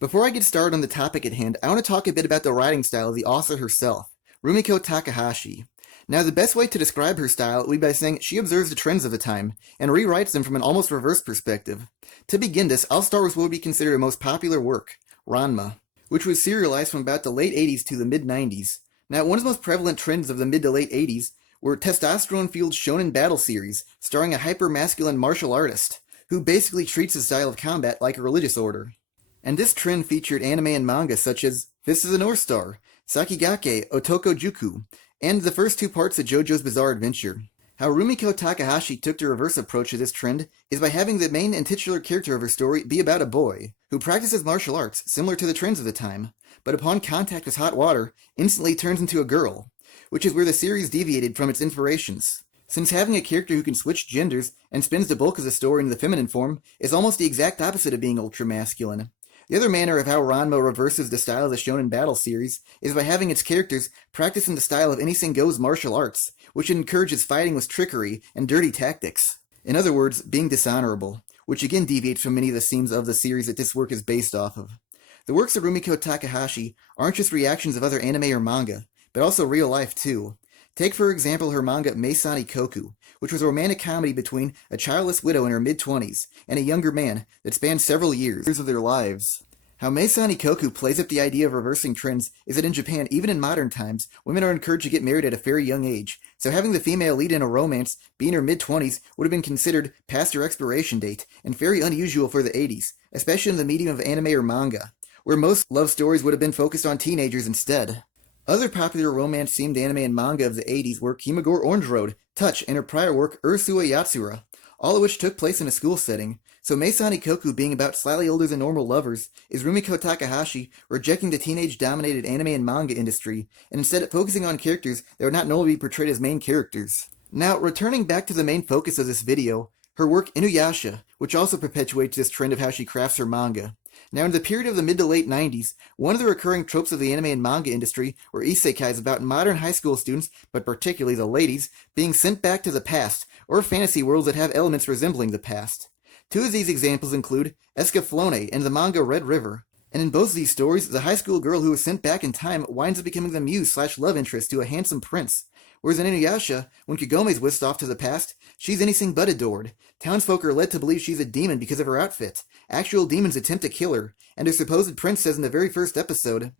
Before I get started on the topic at hand, I want to talk a bit about the writing style of the author herself, Rumiko Takahashi. Now, the best way to describe her style would be by saying she observes the trends of the time and rewrites them from an almost reverse perspective. To begin this, I'll start with what would be considered her most popular work, Ranma, which was serialized from about the late 80s to the mid-90s. Now, one of the most prevalent trends of the mid to late 80s were testosterone-fueled shonen battle series starring a hyper-masculine martial artist, who basically treats his style of combat like a religious order. And this trend featured anime and manga such as Fist of the North Star, Sakigake Otoko Juku, and the first two parts of JoJo's Bizarre Adventure. How Rumiko Takahashi took the reverse approach to this trend is by having the main and titular character of her story be about a boy who practices martial arts similar to the trends of the time, but upon contact with hot water, instantly turns into a girl, which is where the series deviated from its inspirations. Since having a character who can switch genders and spins the bulk of the story into the feminine form is almost the exact opposite of being ultra-masculine. The other manner of how Ranma reverses the style of the shonen battle series is by having its characters practice in the style of anything goes martial arts, which encourages fighting with trickery and dirty tactics. In other words, being dishonorable, which again deviates from many of the themes of the series that this work is based off of. The works of Rumiko Takahashi aren't just reactions of other anime or manga, but also real life too. Take for example her manga Meisani Koku, which was a romantic comedy between a childless widow in her mid-20s and a younger man that spanned several years of their lives. How Meisani Koku plays up the idea of reversing trends is that in Japan, even in modern times, women are encouraged to get married at a very young age, so having the female lead in a romance be in her mid-20s would have been considered past her expiration date, and very unusual for the 80s, especially in the medium of anime or manga, where most love stories would have been focused on teenagers instead. Other popular romance-themed anime and manga of the 80s were Kimagure Orange Road, Touch, and her prior work Urusui Yatsura, all of which took place in a school setting, so Meisani Koku being about slightly older than normal lovers is Rumiko Takahashi rejecting the teenage-dominated anime and manga industry, and instead focusing on characters that would not normally be portrayed as main characters. Now, returning back to the main focus of this video, her work Inuyasha, which also perpetuates this trend of how she crafts her manga. Now, in the period of the mid to late 90s, one of the recurring tropes of the anime and manga industry were isekais about modern high school students, but particularly the ladies, being sent back to the past, or fantasy worlds that have elements resembling the past. Two of these examples include Escaflowne and the manga Red River. And in both of these stories, the high school girl who is sent back in time winds up becoming the muse/love interest to a handsome prince. Whereas in Inuyasha, when Kagome is whisked off to the past, she's anything but adored. Townsfolk are led to believe she's a demon because of her outfit. Actual demons attempt to kill her, and her supposed prince says in the very first episode,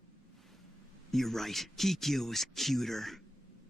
"You're right, Kikyo is cuter.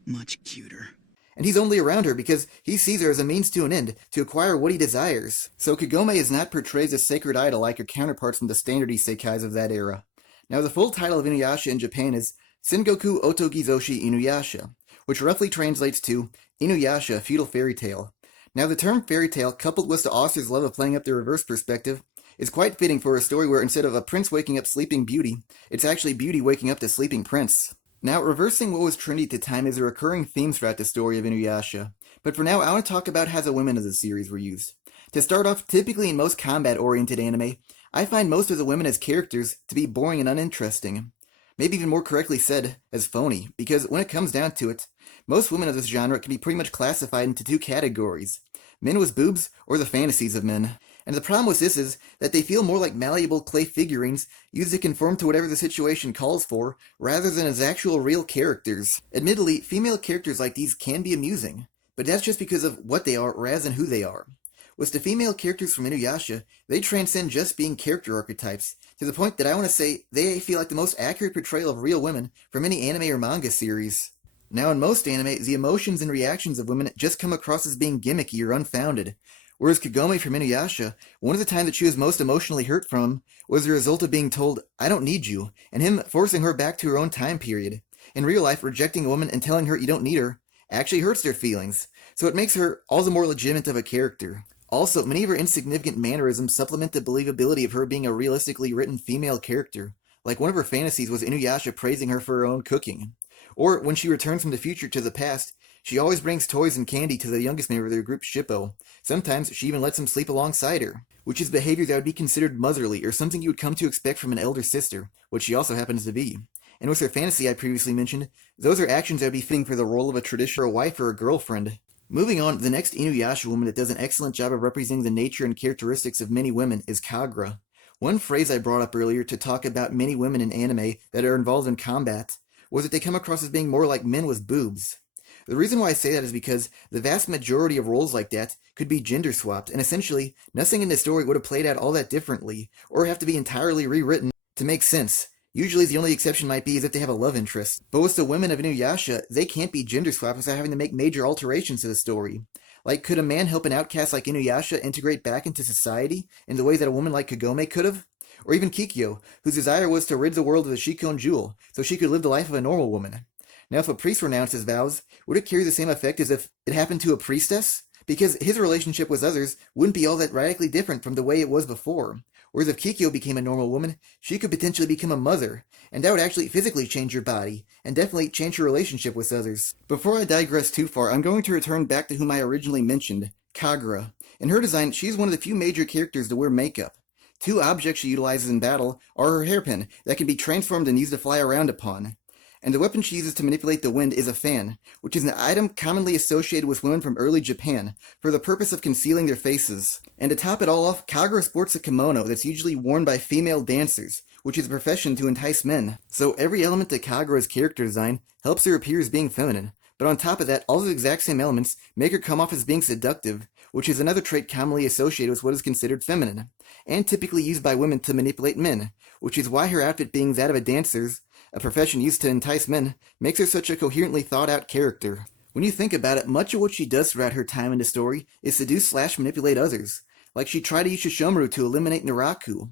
Much cuter." And he's only around her because he sees her as a means to an end, to acquire what he desires. So Kagome is not portrayed as a sacred idol like her counterparts from the standard isekais of that era. Now the full title of Inuyasha in Japan is Sengoku Otogizoshi Inuyasha, which roughly translates to Inuyasha, a feudal fairy tale. Now the term fairy tale, coupled with the author's love of playing up the reverse perspective, is quite fitting for a story where instead of a prince waking up sleeping beauty, it's actually beauty waking up the sleeping prince. Now, reversing what was trendy at the time is a recurring theme throughout the story of Inuyasha, but for now I want to talk about how the women of the series were used. To start off, typically in most combat-oriented anime, I find most of the women as characters to be boring and uninteresting. Maybe even more correctly said, as phony, because when it comes down to it, most women of this genre can be pretty much classified into two categories: men with boobs or the fantasies of men. And the problem with this is that they feel more like malleable clay figurines used to conform to whatever the situation calls for, rather than as actual real characters. Admittedly, female characters like these can be amusing, but that's just because of what they are rather than who they are. With the female characters from Inuyasha, they transcend just being character archetypes, to the point that I want to say they feel like the most accurate portrayal of real women from any anime or manga series. Now in most anime, the emotions and reactions of women just come across as being gimmicky or unfounded. Whereas Kagome from Inuyasha, one of the times that she was most emotionally hurt from him was the result of being told, "I don't need you," and him forcing her back to her own time period. In real life, rejecting a woman and telling her you don't need her actually hurts their feelings, so it makes her all the more legitimate of a character. Also, many of her insignificant mannerisms supplement the believability of her being a realistically written female character. Like one of her fantasies was Inuyasha praising her for her own cooking. Or when she returns from the future to the past, she always brings toys and candy to the youngest member of their group, Shippo. Sometimes she even lets him sleep alongside her, which is behavior that would be considered motherly or something you would come to expect from an elder sister, which she also happens to be. And with her fantasy I previously mentioned, those are actions that would be fitting for the role of a traditional wife or a girlfriend. Moving on, the next Inuyasha woman that does an excellent job of representing the nature and characteristics of many women is Kagra. One phrase I brought up earlier to talk about many women in anime that are involved in combat was that they come across as being more like men with boobs. The reason why I say that is because the vast majority of roles like that could be gender swapped, and essentially, nothing in the story would have played out all that differently, or have to be entirely rewritten to make sense. Usually the only exception might be is if they have a love interest. But with the women of Inuyasha, they can't be gender swapped without having to make major alterations to the story. Like, could a man help an outcast like Inuyasha integrate back into society in the way that a woman like Kagome could have? Or even Kikyo, whose desire was to rid the world of the Shikon Jewel, so she could live the life of a normal woman. Now, if a priest renounced his vows, would it carry the same effect as if it happened to a priestess? Because his relationship with others wouldn't be all that radically different from the way it was before. Whereas if Kikyo became a normal woman, she could potentially become a mother, and that would actually physically change her body, and definitely change her relationship with others. Before I digress too far, I'm going to return back to whom I originally mentioned, Kagura. In her design, she's one of the few major characters to wear makeup. Two objects she utilizes in battle are her hairpin that can be transformed and used to fly around upon. And the weapon she uses to manipulate the wind is a fan, which is an item commonly associated with women from early Japan for the purpose of concealing their faces. And to top it all off, Kagura sports a kimono that's usually worn by female dancers, which is a profession to entice men. So every element to Kagura's character design helps her appear as being feminine, but on top of that, all the exact same elements make her come off as being seductive, which is another trait commonly associated with what is considered feminine, and typically used by women to manipulate men, which is why her outfit being that of a dancer's, a profession used to entice men, makes her such a coherently thought-out character. When you think about it, much of what she does throughout her time in the story is seduce/manipulate others. Like she tried to use Shishomaru to eliminate Naraku.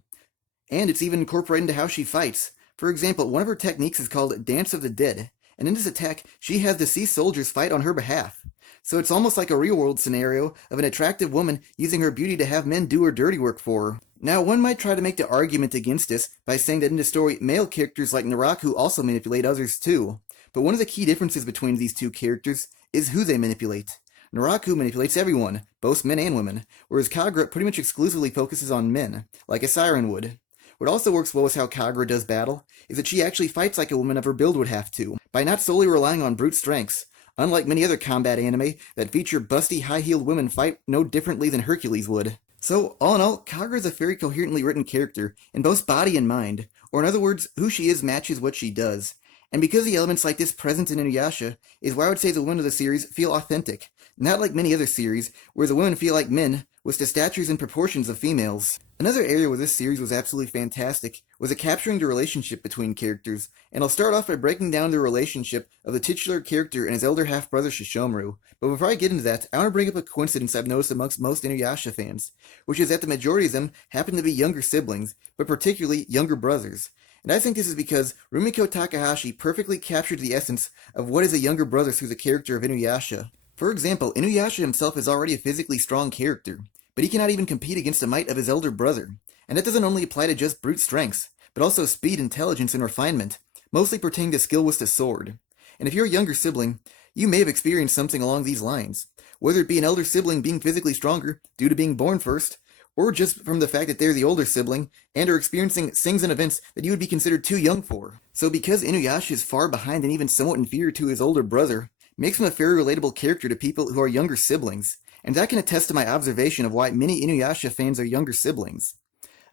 And it's even incorporated into how she fights. For example, one of her techniques is called Dance of the Dead, and in this attack, she has deceased soldiers fight on her behalf. So it's almost like a real-world scenario of an attractive woman using her beauty to have men do her dirty work for her. Now, one might try to make the argument against this by saying that in the story, male characters like Naraku also manipulate others too. But one of the key differences between these two characters is who they manipulate. Naraku manipulates everyone, both men and women, whereas Kagura pretty much exclusively focuses on men, like a siren would. What also works well with how Kagura does battle is that she actually fights like a woman of her build would have to, by not solely relying on brute strengths, unlike many other combat anime that feature busty, high-heeled women fight no differently than Hercules would. So, all in all, Kagura is a very coherently written character, in both body and mind, or in other words, who she is matches what she does. And because the elements like this present in Inuyasha is why I would say the women of the series feel authentic, not like many other series, where the women feel like men, with the statures and proportions of females. Another area where this series was absolutely fantastic was at capturing the relationship between characters, and I'll start off by breaking down the relationship of the titular character and his elder half-brother Shishomaru. But before I get into that, I want to bring up a coincidence I've noticed amongst most Inuyasha fans, which is that the majority of them happen to be younger siblings, but particularly younger brothers. And I think this is because Rumiko Takahashi perfectly captured the essence of what is a younger brother through the character of Inuyasha. For example, Inuyasha himself is already a physically strong character, but he cannot even compete against the might of his elder brother. And that doesn't only apply to just brute strengths, but also speed, intelligence, and refinement, mostly pertaining to skill with the sword. And if you're a younger sibling, you may have experienced something along these lines, whether it be an elder sibling being physically stronger due to being born first, or just from the fact that they're the older sibling and are experiencing things and events that you would be considered too young for. So because Inuyasha is far behind and even somewhat inferior to his older brother, makes him a very relatable character to people who are younger siblings, and that can attest to my observation of why many Inuyasha fans are younger siblings.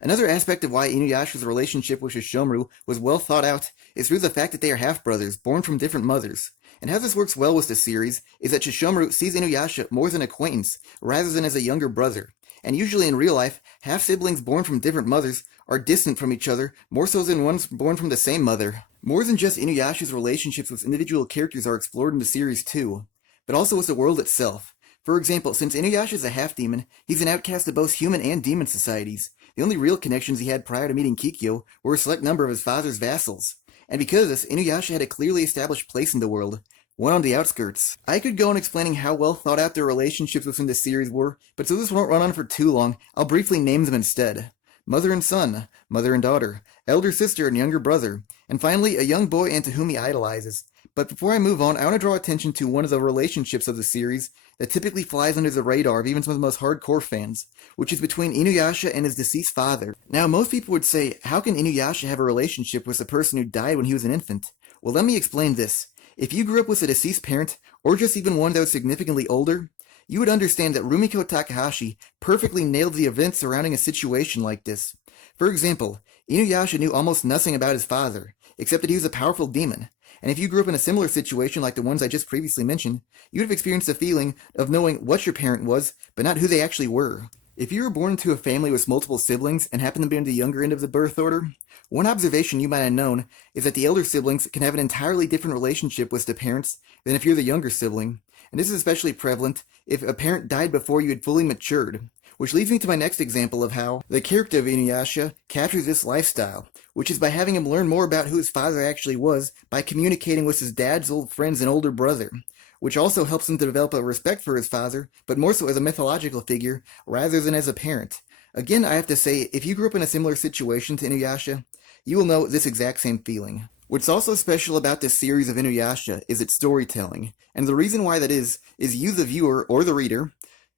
Another aspect of why Inuyasha's relationship with Shishomaru was well thought out is through the fact that they are half-brothers, born from different mothers. And how this works well with the series is that Shishomaru sees Inuyasha more as an acquaintance, rather than as a younger brother. And usually in real life, half-siblings born from different mothers are distant from each other, more so than ones born from the same mother. More than just Inuyasha's relationships with individual characters are explored in the series too, but also with the world itself. For example, since Inuyasha is a half-demon, he's an outcast of both human and demon societies. The only real connections he had prior to meeting Kikyo were a select number of his father's vassals. And because of this, Inuyasha had a clearly established place in the world, one on the outskirts. I could go on explaining how well thought out their relationships within the series were, but so this won't run on for too long, I'll briefly name them instead. Mother and son, mother and daughter, elder sister and younger brother, and finally a young boy into whom he idolizes. But before I move on, I want to draw attention to one of the relationships of the series that typically flies under the radar of even some of the most hardcore fans, which is between Inuyasha and his deceased father. Now, most people would say, how can Inuyasha have a relationship with a person who died when he was an infant? Well, let me explain this. If you grew up with a deceased parent, or just even one that was significantly older, you would understand that Rumiko Takahashi perfectly nailed the events surrounding a situation like this. For example, Inuyasha knew almost nothing about his father, except that he was a powerful demon. And if you grew up in a similar situation like the ones I just previously mentioned, you would have experienced the feeling of knowing what your parent was, but not who they actually were. If you were born into a family with multiple siblings and happen to be on the younger end of the birth order, one observation you might have known is that the elder siblings can have an entirely different relationship with the parents than if you're the younger sibling. And this is especially prevalent if a parent died before you had fully matured. Which leads me to my next example of how the character of Inuyasha captures this lifestyle, which is by having him learn more about who his father actually was by communicating with his dad's old friends and older brother, which also helps him to develop a respect for his father, but more so as a mythological figure rather than as a parent. Again, I have to say, if you grew up in a similar situation to Inuyasha, you will know this exact same feeling. What's also special about this series of Inuyasha is its storytelling, and the reason why that is you, the viewer or the reader,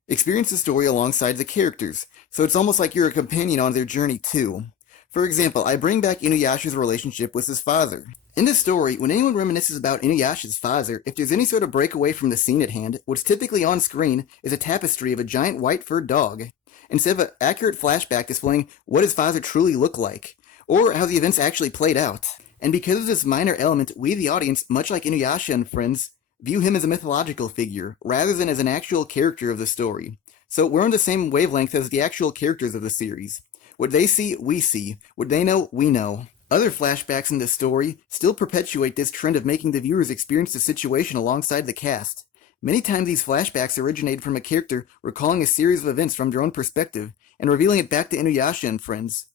experience the story alongside the characters, so it's almost like you're a companion on their journey too. For example, I bring back Inuyasha's relationship with his father. In this story, when anyone reminisces about Inuyasha's father, if there's any sort of breakaway from the scene at hand, what's typically on screen is a tapestry of a giant white-furred dog, instead of an accurate flashback displaying what his father truly looked like, or how the events actually played out. And because of this minor element, we the audience, much like Inuyasha and friends, view him as a mythological figure, rather than as an actual character of the story. So we're on the same wavelength as the actual characters of the series. What they see, we see. What they know, we know. Other flashbacks in this story still perpetuate this trend of making the viewers experience the situation alongside the cast. Many times these flashbacks originated from a character recalling a series of events from their own perspective, and revealing it back to Inuyasha and friends,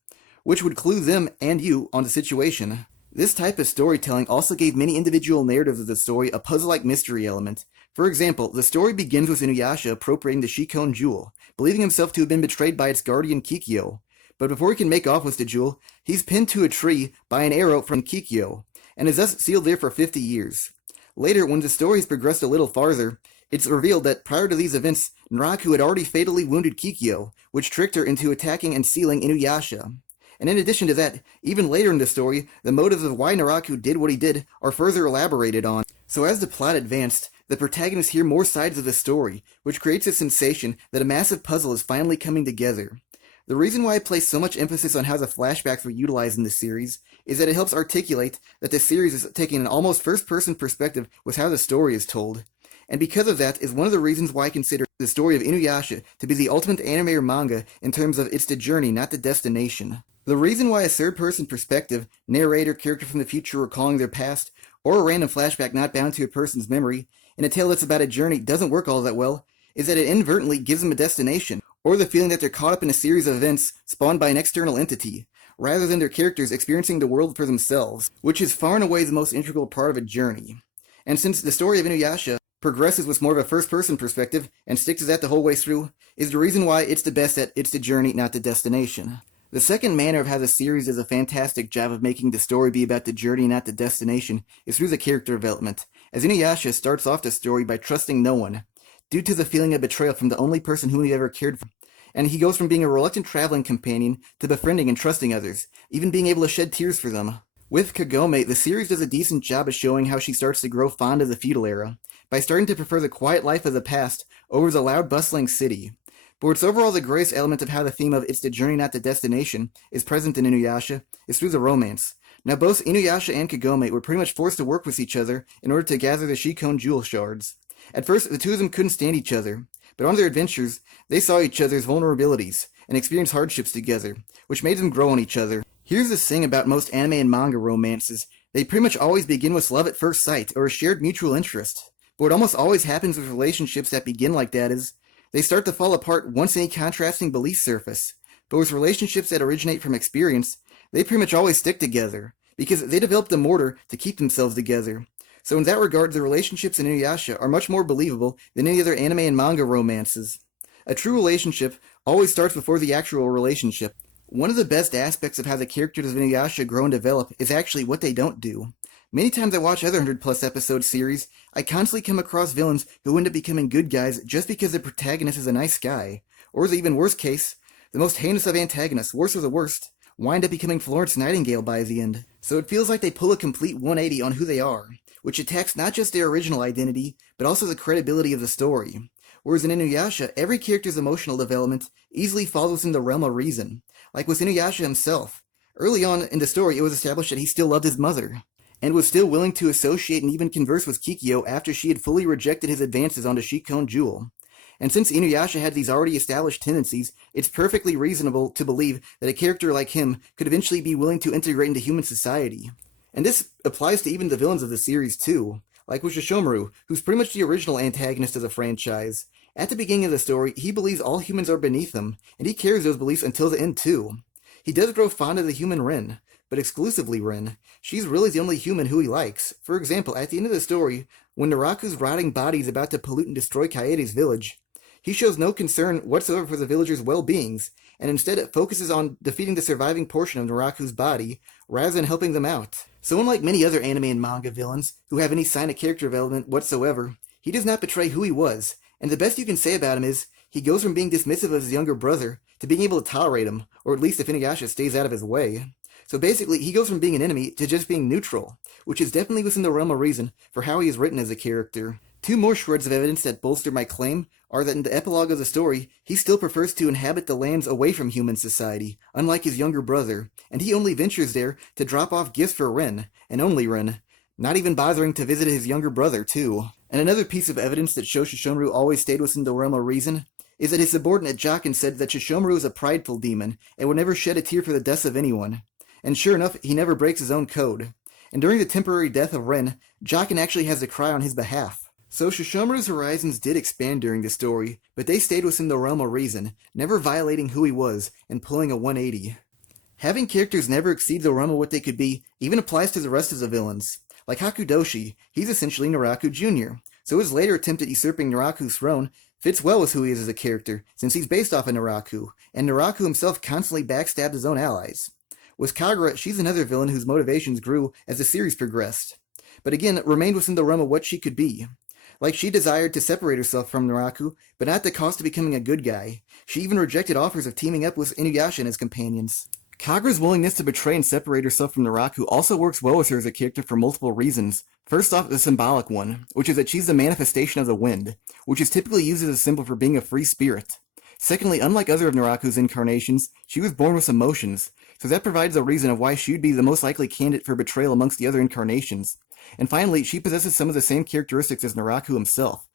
which would clue them and you on the situation. This type of storytelling also gave many individual narratives of the story a puzzle-like mystery element. For example, the story begins with Inuyasha appropriating the Shikon jewel, believing himself to have been betrayed by its guardian Kikyo. But before he can make off with the jewel, he's pinned to a tree by an arrow from Kikyo, and is thus sealed there for 50 years. Later, when the story has progressed a little farther, it's revealed that prior to these events, Naraku had already fatally wounded Kikyo, which tricked her into attacking and sealing Inuyasha. And in addition to that, even later in the story, the motives of why Naraku did what he did are further elaborated on. So as the plot advanced, the protagonists hear more sides of the story, which creates a sensation that a massive puzzle is finally coming together. The reason why I place so much emphasis on how the flashbacks were utilized in this series is that it helps articulate that the series is taking an almost first-person perspective with how the story is told. And because of that is one of the reasons why I consider the story of Inuyasha to be the ultimate anime or manga in terms of it's the journey, not the destination. The reason why a third-person perspective, narrator, character from the future recalling their past, or a random flashback not bound to a person's memory, in a tale that's about a journey doesn't work all that well, is that it inadvertently gives them a destination, or the feeling that they're caught up in a series of events spawned by an external entity, rather than their characters experiencing the world for themselves, which is far and away the most integral part of a journey. And since the story of Inuyasha progresses with more of a first-person perspective and sticks to that the whole way through, is the reason why it's the best at it's the journey, not the destination. The second manner of how the series does a fantastic job of making the story be about the journey, not the destination, is through the character development, as Inuyasha starts off the story by trusting no one, due to the feeling of betrayal from the only person whom he ever cared for. And he goes from being a reluctant traveling companion to befriending and trusting others, even being able to shed tears for them. With Kagome, the series does a decent job of showing how she starts to grow fond of the feudal era, by starting to prefer the quiet life of the past over the loud bustling city. But what's overall the greatest element of how the theme of it's the journey not the destination is present in Inuyasha is through the romance. Now both Inuyasha and Kagome were pretty much forced to work with each other in order to gather the Shikon jewel shards. At first, the two of them couldn't stand each other, but on their adventures, they saw each other's vulnerabilities and experienced hardships together, which made them grow on each other. Here's the thing about most anime and manga romances. They pretty much always begin with love at first sight or a shared mutual interest. But what almost always happens with relationships that begin like that is, they start to fall apart once any contrasting beliefs surface. But with relationships that originate from experience, they pretty much always stick together, because they develop the mortar to keep themselves together. So in that regard, the relationships in Inuyasha are much more believable than any other anime and manga romances. A true relationship always starts before the actual relationship. One of the best aspects of how the characters of Inuyasha grow and develop is actually what they don't do. Many times I watch other 100-plus episode series, I constantly come across villains who end up becoming good guys just because the protagonist is a nice guy. Or the even worse case, the most heinous of antagonists, worst of the worst, wind up becoming Florence Nightingale by the end. So it feels like they pull a complete 180 on who they are, which attacks not just their original identity, but also the credibility of the story. Whereas in Inuyasha, every character's emotional development easily falls within the realm of reason. like with Inuyasha himself. Early on in the story, it was established that he still loved his mother, and was still willing to associate and even converse with Kikyo after she had fully rejected his advances onto Shikon Jewel. And since Inuyasha had these already established tendencies, it's perfectly reasonable to believe that a character like him could eventually be willing to integrate into human society. And this applies to even the villains of the series too, like with Shishomaru, who's pretty much the original antagonist of the franchise. At the beginning of the story, he believes all humans are beneath him, and he carries those beliefs until the end too. He does grow fond of the human Rin, but exclusively Rin. She's really the only human who he likes. For example, at the end of the story, when Naraku's rotting body is about to pollute and destroy Kaede's village, he shows no concern whatsoever for the villagers' well-beings, and instead focuses on defeating the surviving portion of Naraku's body, rather than helping them out. So unlike many other anime and manga villains, who have any sign of character development whatsoever, he does not betray who he was, and the best you can say about him is, he goes from being dismissive of his younger brother, to being able to tolerate him, or at least if Inuyasha stays out of his way. So basically, he goes from being an enemy to just being neutral, which is definitely within the realm of reason for how he is written as a character. Two more shreds of evidence that bolster my claim are that in the epilogue of the story, he still prefers to inhabit the lands away from human society, unlike his younger brother, and he only ventures there to drop off gifts for Rin, and only Rin, not even bothering to visit his younger brother too. And another piece of evidence that shows Shishomaru always stayed within the realm of reason is that his subordinate Jockin said that Shishomaru is a prideful demon and would never shed a tear for the deaths of anyone. And sure enough, he never breaks his own code. And during the temporary death of Rin, Jockin actually has to cry on his behalf. So Shishomaru's horizons did expand during the story, but they stayed within the realm of reason, never violating who he was and pulling a 180. Having characters never exceed the realm of what they could be even applies to the rest of the villains. Like Hakudoshi, he's essentially Naraku Jr., so his later attempt at usurping Naraku's throne fits well with who he is as a character, since he's based off of Naraku, and Naraku himself constantly backstabbed his own allies. With Kagura, she's another villain whose motivations grew as the series progressed, but again remained within the realm of what she could be. Like, she desired to separate herself from Naraku, but not at the cost of becoming a good guy. She even rejected offers of teaming up with Inuyasha and his companions. Kagura's willingness to betray and separate herself from Naraku also works well with her as a character for multiple reasons. First off, the symbolic one, which is that she's the manifestation of the wind, which is typically used as a symbol for being a free spirit. Secondly, unlike other of Naraku's incarnations, she was born with emotions, so that provides a reason of why she would be the most likely candidate for betrayal amongst the other incarnations. And finally, she possesses some of the same characteristics as Naraku himself,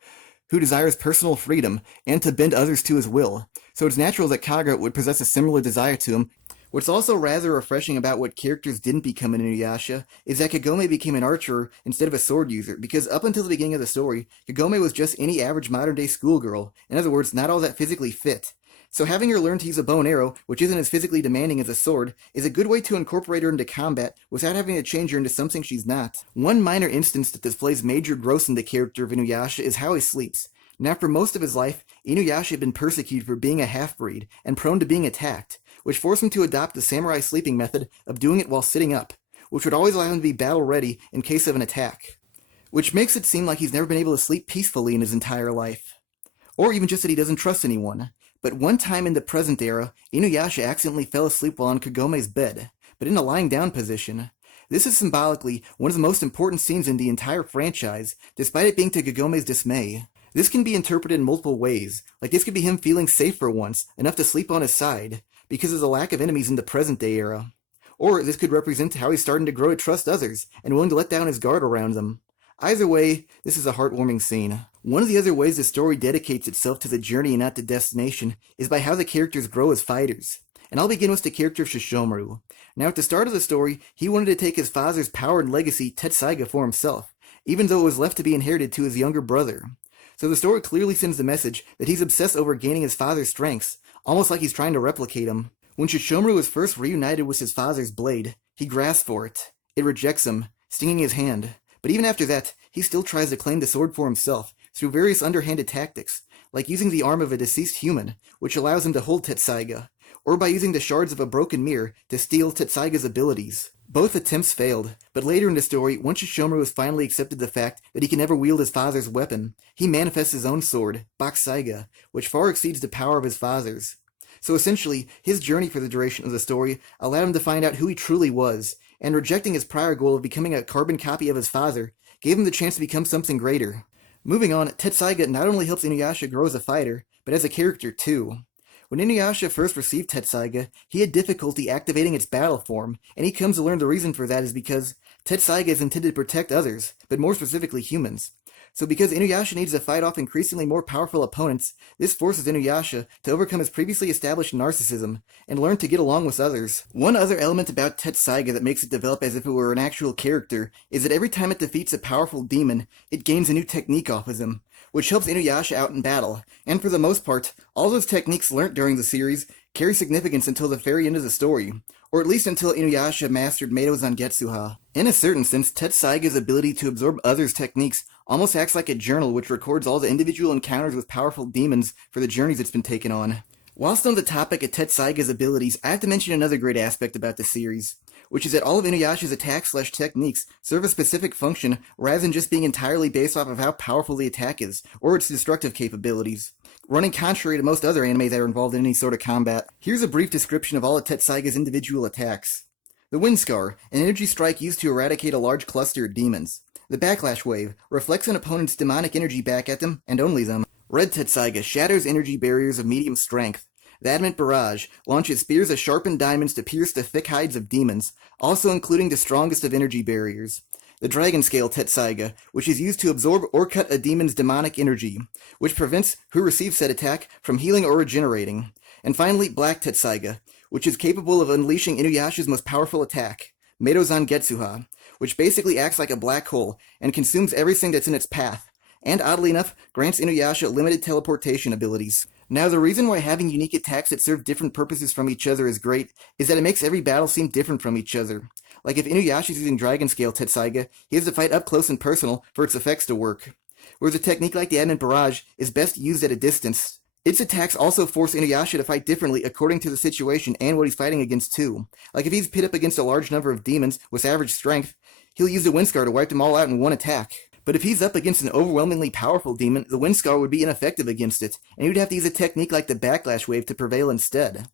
who desires personal freedom and to bend others to his will, so it's natural that Kagura would possess a similar desire to him. What's also rather refreshing about what characters didn't become in Inuyasha is that Kagome became an archer instead of a sword user, because up until the beginning of the story, Kagome was just any average modern-day schoolgirl, in other words, not all that physically fit. So having her learn to use a bow and arrow, which isn't as physically demanding as a sword, is a good way to incorporate her into combat without having to change her into something she's not. One minor instance that displays major growth in the character of Inuyasha is how he sleeps. Now, for most of his life, Inuyasha had been persecuted for being a half-breed and prone to being attacked, which forced him to adopt the samurai sleeping method of doing it while sitting up, which would always allow him to be battle-ready in case of an attack. Which makes it seem like he's never been able to sleep peacefully in his entire life. Or even just that he doesn't trust anyone. But one time in the present era, Inuyasha accidentally fell asleep while on Kagome's bed, but in a lying down position. This is symbolically one of the most important scenes in the entire franchise, despite it being to Kagome's dismay. This can be interpreted in multiple ways, like this could be him feeling safe for once, enough to sleep on his side, because of the lack of enemies in the present-day era. Or this could represent how he's starting to grow to trust others, and willing to let down his guard around them. Either way, this is a heartwarming scene. One of the other ways the story dedicates itself to the journey and not the destination is by how the characters grow as fighters. And I'll begin with the character of Shishomaru. Now, at the start of the story, he wanted to take his father's power and legacy, Tetsaiga, for himself, even though it was left to be inherited to his younger brother. So the story clearly sends the message that he's obsessed over gaining his father's strengths, almost like he's trying to replicate them. When Shishomaru was first reunited with his father's blade, he grasps for it. It rejects him, stinging his hand. But even after that, he still tries to claim the sword for himself, through various underhanded tactics, like using the arm of a deceased human, which allows him to hold Tetsaiga, or by using the shards of a broken mirror to steal Tetsaiga's abilities. Both attempts failed, but later in the story, once Shishomaru has finally accepted the fact that he can never wield his father's weapon, he manifests his own sword, Bakusaiga, which far exceeds the power of his father's. So essentially, his journey for the duration of the story allowed him to find out who he truly was, and rejecting his prior goal of becoming a carbon copy of his father, gave him the chance to become something greater. Moving on, Tetsaiga not only helps Inuyasha grow as a fighter, but as a character too. When Inuyasha first received Tetsaiga, he had difficulty activating its battle form, and he comes to learn the reason for that is because Tetsaiga is intended to protect others, but more specifically humans. So because Inuyasha needs to fight off increasingly more powerful opponents, this forces Inuyasha to overcome his previously established narcissism and learn to get along with others. One other element about Tetsaiga that makes it develop as if it were an actual character is that every time it defeats a powerful demon, it gains a new technique off of him, which helps Inuyasha out in battle, and for the most part, all those techniques learnt during the series carry significance until the very end of the story, or at least until Inuyasha mastered Mato Zangetsuha. In a certain sense, Tetsaiga's ability to absorb others' techniques almost acts like a journal which records all the individual encounters with powerful demons for the journeys it's been taken on. Whilst on the topic of Tetsaiga's abilities, I have to mention another great aspect about the series, which is that all of Inuyasha's attacks/techniques serve a specific function rather than just being entirely based off of how powerful the attack is, or its destructive capabilities, running contrary to most other anime that are involved in any sort of combat. Here's a brief description of all of Tetsaiga's individual attacks. The Wind Scar, an energy strike used to eradicate a large cluster of demons. The Backlash Wave reflects an opponent's demonic energy back at them, and only them. Red Tetsaiga shatters energy barriers of medium strength. The Adamant Barrage launches spears of sharpened diamonds to pierce the thick hides of demons, also including the strongest of energy barriers. The Dragon Scale Tetsaiga, which is used to absorb or cut a demon's demonic energy, which prevents who receives said attack from healing or regenerating. And finally, Black Tetsaiga, which is capable of unleashing Inuyasha's most powerful attack, Mato Zangetsuha, which basically acts like a black hole and consumes everything that's in its path, and oddly enough, grants Inuyasha limited teleportation abilities. Now, the reason why having unique attacks that serve different purposes from each other is great is that it makes every battle seem different from each other. Like if Inuyasha is using Dragon Scale Tetsaiga, he has to fight up close and personal for its effects to work. Whereas a technique like the Adamant Barrage is best used at a distance. Its attacks also force Inuyasha to fight differently according to the situation and what he's fighting against too. Like if he's pit up against a large number of demons with average strength, he'll use the Wind Scar to wipe them all out in one attack. But if he's up against an overwhelmingly powerful demon, the Wind Scar would be ineffective against it, and he would have to use a technique like the Backlash Wave to prevail instead.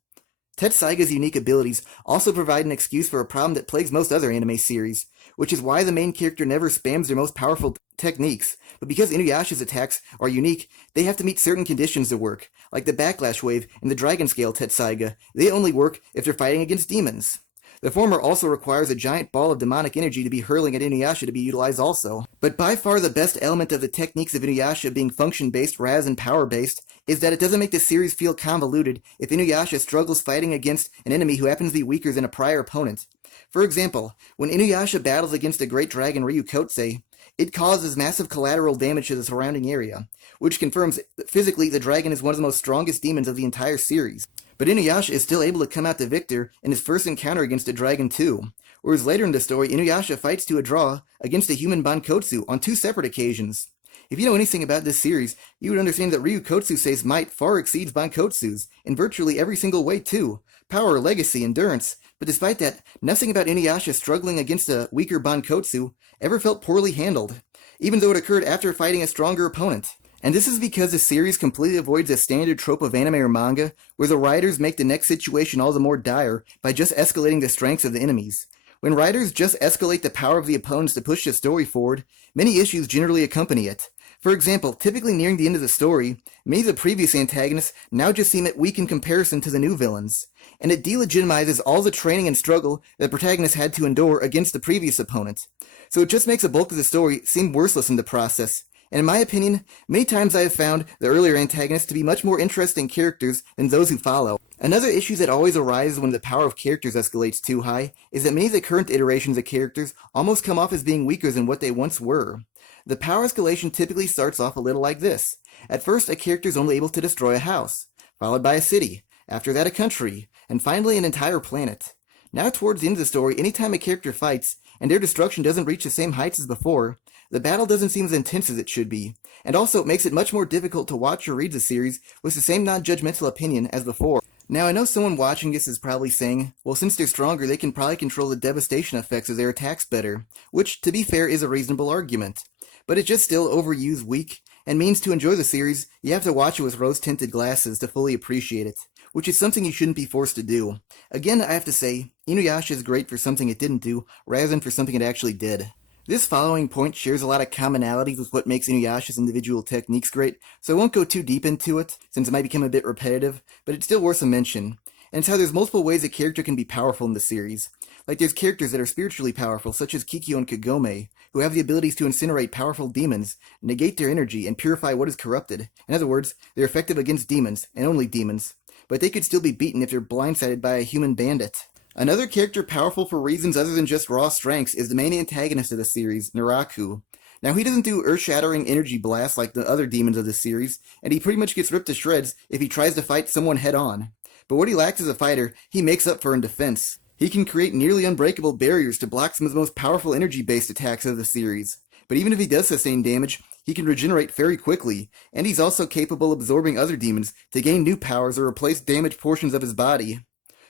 Tetsaiga's unique abilities also provide an excuse for a problem that plagues most other anime series, which is why the main character never spams their most powerful techniques, but because Inuyasha's attacks are unique, they have to meet certain conditions to work, like the Backlash Wave and the Dragon Scale Tetsaiga. They only work if they're fighting against demons. The former also requires a giant ball of demonic energy to be hurling at Inuyasha to be utilized also. But by far the best element of the techniques of Inuyasha being function-based rather than power-based is that it doesn't make the series feel convoluted if Inuyasha struggles fighting against an enemy who happens to be weaker than a prior opponent. For example, when Inuyasha battles against a great dragon Ryukotse, it causes massive collateral damage to the surrounding area, which confirms that physically the dragon is one of the most strongest demons of the entire series. But Inuyasha is still able to come out the victor in his first encounter against a dragon too, whereas later in the story Inuyasha fights to a draw against a human Bankotsu on 2 separate occasions. If you know anything about this series, you would understand that Ryukotsu's might far exceeds Bankotsu's, in virtually every single way too. Power, legacy, endurance. But despite that, nothing about Inuyasha struggling against a weaker Bankotsu ever felt poorly handled, even though it occurred after fighting a stronger opponent. And this is because the series completely avoids a standard trope of anime or manga, where the writers make the next situation all the more dire by just escalating the strengths of the enemies. When writers just escalate the power of the opponents to push the story forward, many issues generally accompany it. For example, typically nearing the end of the story, many of the previous antagonists now just seem weak in comparison to the new villains, and it delegitimizes all the training and struggle the protagonist had to endure against the previous opponent. So it just makes a bulk of the story seem worthless in the process. And in my opinion, many times I have found the earlier antagonists to be much more interesting characters than those who follow. Another issue that always arises when the power of characters escalates too high is that many of the current iterations of characters almost come off as being weaker than what they once were. The power escalation typically starts off a little like this. At first, a character is only able to destroy a house, followed by a city, after that a country, and finally an entire planet. Now towards the end of the story, anytime a character fights, and their destruction doesn't reach the same heights as before, the battle doesn't seem as intense as it should be, and also it makes it much more difficult to watch or read the series with the same non-judgmental opinion as before. Now I know someone watching this is probably saying, well, since they're stronger they can probably control the devastation effects of their attacks better, which, to be fair, is a reasonable argument. But it's just still overused, weak, and means to enjoy the series, you have to watch it with rose-tinted glasses to fully appreciate it, which is something you shouldn't be forced to do. Again, I have to say, Inuyasha is great for something it didn't do, rather than for something it actually did. This following point shares a lot of commonalities with what makes Inuyasha's individual techniques great, so I won't go too deep into it, since it might become a bit repetitive, but it's still worth a mention. And it's how there's multiple ways a character can be powerful in the series. Like there's characters that are spiritually powerful, such as Kikyo and Kagome, who have the abilities to incinerate powerful demons, negate their energy, and purify what is corrupted. In other words, they're effective against demons, and only demons. But they could still be beaten if they're blindsided by a human bandit. Another character powerful for reasons other than just raw strengths is the main antagonist of the series, Naraku. Now, he doesn't do earth-shattering energy blasts like the other demons of the series, and he pretty much gets ripped to shreds if he tries to fight someone head-on. But what he lacks as a fighter, he makes up for in defense. He can create nearly unbreakable barriers to block some of the most powerful energy-based attacks of the series. But even if he does sustain damage, he can regenerate very quickly, and he's also capable of absorbing other demons to gain new powers or replace damaged portions of his body.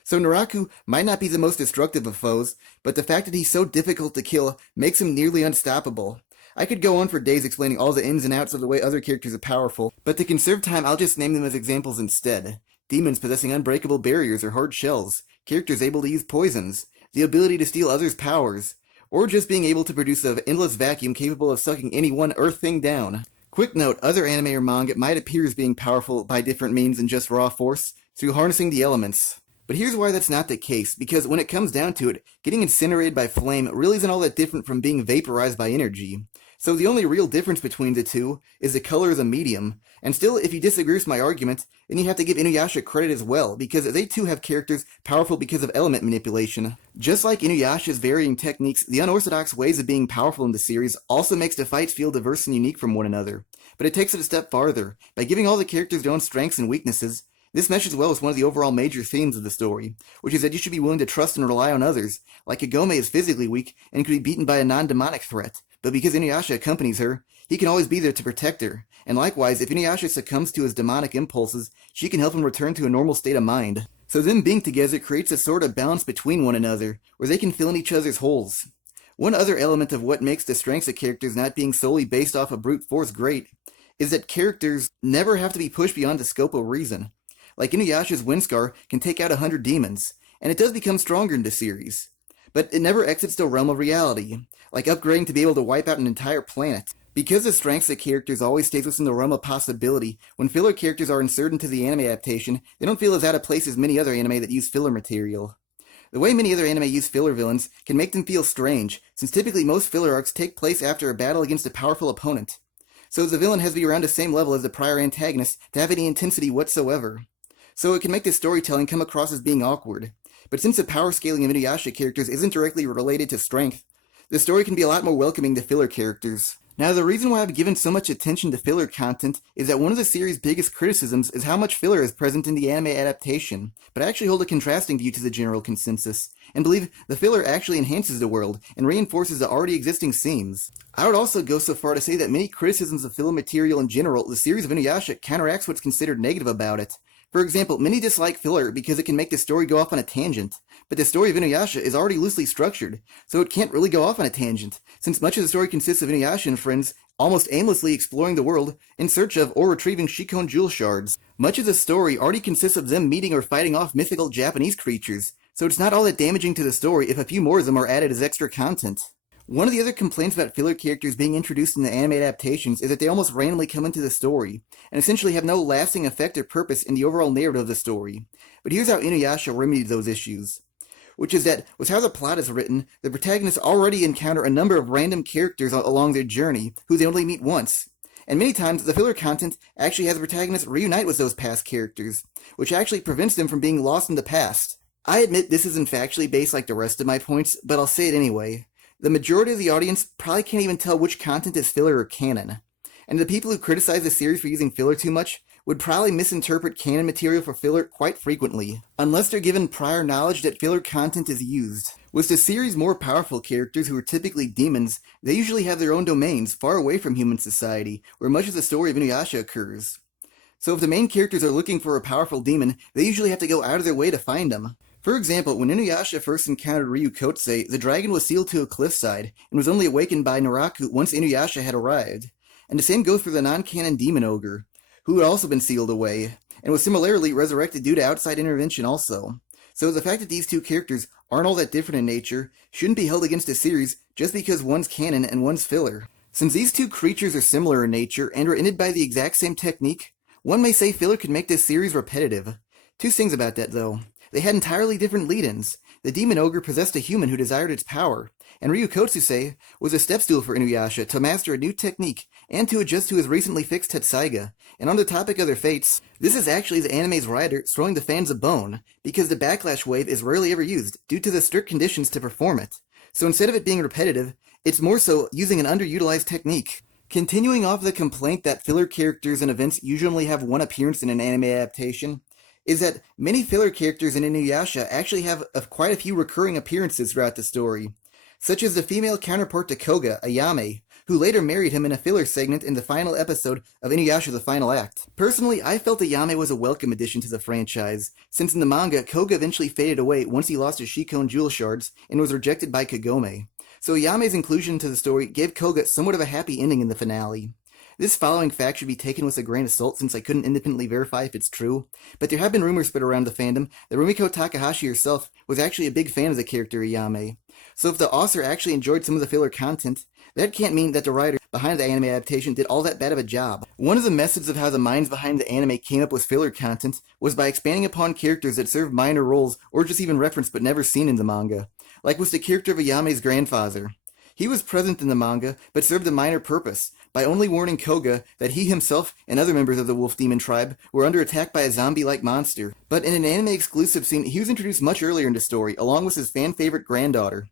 So Naraku might not be the most destructive of foes, but the fact that he's so difficult to kill makes him nearly unstoppable. I could go on for days explaining all the ins and outs of the way other characters are powerful, but to conserve time I'll just name them as examples instead. Demons possessing unbreakable barriers or hard shells, characters able to use poisons, the ability to steal others' powers, or just being able to produce an endless vacuum capable of sucking any one earth thing down. Quick note, other anime or manga might appear as being powerful by different means than just raw force, through harnessing the elements. But here's why that's not the case, because when it comes down to it, getting incinerated by flame really isn't all that different from being vaporized by energy. So the only real difference between the two is the color of the medium, and still, if you disagree with my argument, then you have to give Inuyasha credit as well, because they too have characters powerful because of element manipulation. Just like Inuyasha's varying techniques, the unorthodox ways of being powerful in the series also makes the fights feel diverse and unique from one another. But it takes it a step farther. By giving all the characters their own strengths and weaknesses, this meshes well with one of the overall major themes of the story, which is that you should be willing to trust and rely on others. Like Kagome is physically weak and could be beaten by a non-demonic threat, but because Inuyasha accompanies her, he can always be there to protect her. And likewise, if Inuyasha succumbs to his demonic impulses, she can help him return to a normal state of mind. So them being together creates a sort of balance between one another, where they can fill in each other's holes. One other element of what makes the strengths of characters not being solely based off of brute force great is that characters never have to be pushed beyond the scope of reason. Like Inuyasha's Windscar can take out 100 demons, and it does become stronger in the series. But it never exits the realm of reality, like upgrading to be able to wipe out an entire planet. Because the strengths of characters always stays within the realm of possibility, when filler characters are inserted into the anime adaptation, they don't feel as out of place as many other anime that use filler material. The way many other anime use filler villains can make them feel strange, since typically most filler arcs take place after a battle against a powerful opponent. So the villain has to be around the same level as the prior antagonist to have any intensity whatsoever. So it can make the storytelling come across as being awkward. But since the power scaling of Inuyasha characters isn't directly related to strength, the story can be a lot more welcoming to filler characters. Now, the reason why I've given so much attention to filler content is that one of the series' biggest criticisms is how much filler is present in the anime adaptation, but I actually hold a contrasting view to the general consensus, and believe the filler actually enhances the world and reinforces the already existing themes. I would also go so far to say that many criticisms of filler material in general, the series of Inuyasha counteracts what's considered negative about it. For example, many dislike filler because it can make the story go off on a tangent, but the story of Inuyasha is already loosely structured, so it can't really go off on a tangent, since much of the story consists of Inuyasha and friends almost aimlessly exploring the world in search of or retrieving Shikon jewel shards. Much of the story already consists of them meeting or fighting off mythical Japanese creatures, so it's not all that damaging to the story if a few more of them are added as extra content. One of the other complaints about filler characters being introduced in the anime adaptations is that they almost randomly come into the story, and essentially have no lasting effect or purpose in the overall narrative of the story. But here's how Inuyasha remedied those issues. Which is that, with how the plot is written, the protagonists already encounter a number of random characters along their journey, who they only meet once. And many times, the filler content actually has the protagonists reunite with those past characters, which actually prevents them from being lost in the past. I admit this isn't factually based like the rest of my points, but I'll say it anyway. The majority of the audience probably can't even tell which content is filler or canon. And the people who criticize the series for using filler too much would probably misinterpret canon material for filler quite frequently, unless they're given prior knowledge that filler content is used. With the series' more powerful characters who are typically demons, they usually have their own domains far away from human society, where much of the story of Inuyasha occurs. So if the main characters are looking for a powerful demon, they usually have to go out of their way to find them. For example, when Inuyasha first encountered Ryukotse, the dragon was sealed to a cliffside, and was only awakened by Naraku once Inuyasha had arrived. And the same goes for the non-canon demon ogre, who had also been sealed away, and was similarly resurrected due to outside intervention also. So the fact that these two characters aren't all that different in nature shouldn't be held against a series just because one's canon and one's filler. Since these two creatures are similar in nature and were ended by the exact same technique, one may say filler could make this series repetitive. Two things about that though. They had entirely different lead-ins. The demon ogre possessed a human who desired its power, and Ryukotsusei was a stepstool for Inuyasha to master a new technique and to adjust to his recently fixed Tetsaiga. And on the topic of their fates, this is actually the anime's writer throwing the fans a bone, because the backlash wave is rarely ever used due to the strict conditions to perform it. So instead of it being repetitive, it's more so using an underutilized technique. Continuing off the complaint that filler characters and events usually have one appearance in an anime adaptation, is that many filler characters in Inuyasha actually have quite a few recurring appearances throughout the story, such as the female counterpart to Koga, Ayame, who later married him in a filler segment in the final episode of Inuyasha the Final Act. Personally, I felt Ayame was a welcome addition to the franchise, since in the manga, Koga eventually faded away once he lost his Shikon jewel shards and was rejected by Kagome. So Ayame's inclusion into the story gave Koga somewhat of a happy ending in the finale. This following fact should be taken with a grain of salt since I couldn't independently verify if it's true, but there have been rumors spread around the fandom that Rumiko Takahashi herself was actually a big fan of the character Ayame. So if the author actually enjoyed some of the filler content, that can't mean that the writer behind the anime adaptation did all that bad of a job. One of the methods of how the minds behind the anime came up with filler content was by expanding upon characters that served minor roles or just even referenced but never seen in the manga, like was the character of Ayame's grandfather. He was present in the manga, but served a minor purpose, by only warning Koga that he himself and other members of the Wolf Demon tribe were under attack by a zombie-like monster. But in an anime-exclusive scene, he was introduced much earlier in the story, along with his fan-favorite granddaughter.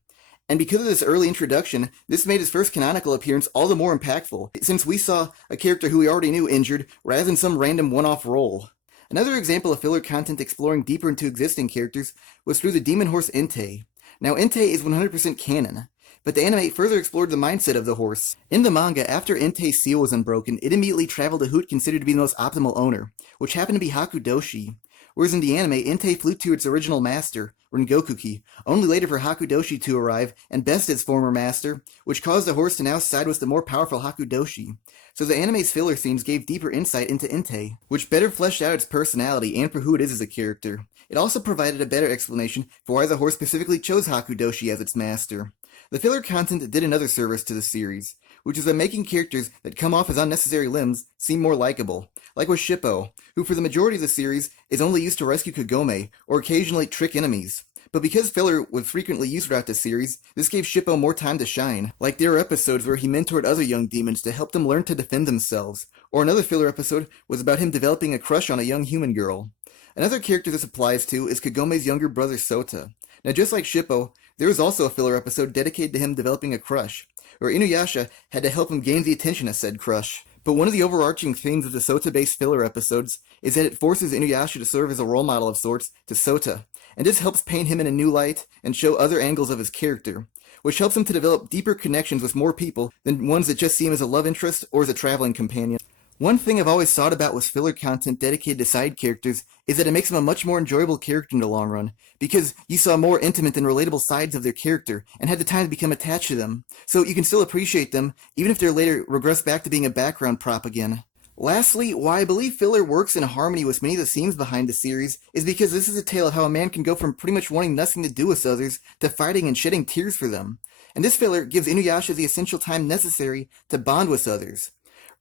And because of this early introduction, this made his first canonical appearance all the more impactful, since we saw a character who we already knew injured, rather than some random one-off role. Another example of filler content exploring deeper into existing characters was through the demon horse Entei. Now, Entei is 100% canon, but the anime further explored the mindset of the horse. In the manga, after Entei's seal was unbroken, it immediately traveled to who it considered to be the most optimal owner, which happened to be Hakudoshi. Whereas in the anime, Entei flew to its original master, Rengokuki, only later for Hakudoshi to arrive and best its former master, which caused the horse to now side with the more powerful Hakudoshi. So the anime's filler scenes gave deeper insight into Entei, which better fleshed out its personality and for who it is as a character. It also provided a better explanation for why the horse specifically chose Hakudoshi as its master. The filler content did another service to the series, which is by making characters that come off as unnecessary limbs seem more likable, like with Shippo, who for the majority of the series is only used to rescue Kagome or occasionally trick enemies. But because filler was frequently used throughout the series, this gave Shippo more time to shine. Like there are episodes where he mentored other young demons to help them learn to defend themselves, or another filler episode was about him developing a crush on a young human girl. Another character this applies to is Kagome's younger brother Sota. Now just like Shippo, there was also a filler episode dedicated to him developing a crush, where Inuyasha had to help him gain the attention of said crush. But one of the overarching themes of the Sota-based filler episodes is that it forces Inuyasha to serve as a role model of sorts to Sota, and this helps paint him in a new light and show other angles of his character, which helps him to develop deeper connections with more people than ones that just see him as a love interest or as a traveling companion. One thing I've always thought about with filler content dedicated to side characters is that it makes them a much more enjoyable character in the long run, because you saw more intimate and relatable sides of their character, and had the time to become attached to them, so you can still appreciate them, even if they're later regress back to being a background prop again. Lastly, why I believe filler works in harmony with many of the themes behind the series is because this is a tale of how a man can go from pretty much wanting nothing to do with others to fighting and shedding tears for them. And this filler gives Inuyasha the essential time necessary to bond with others.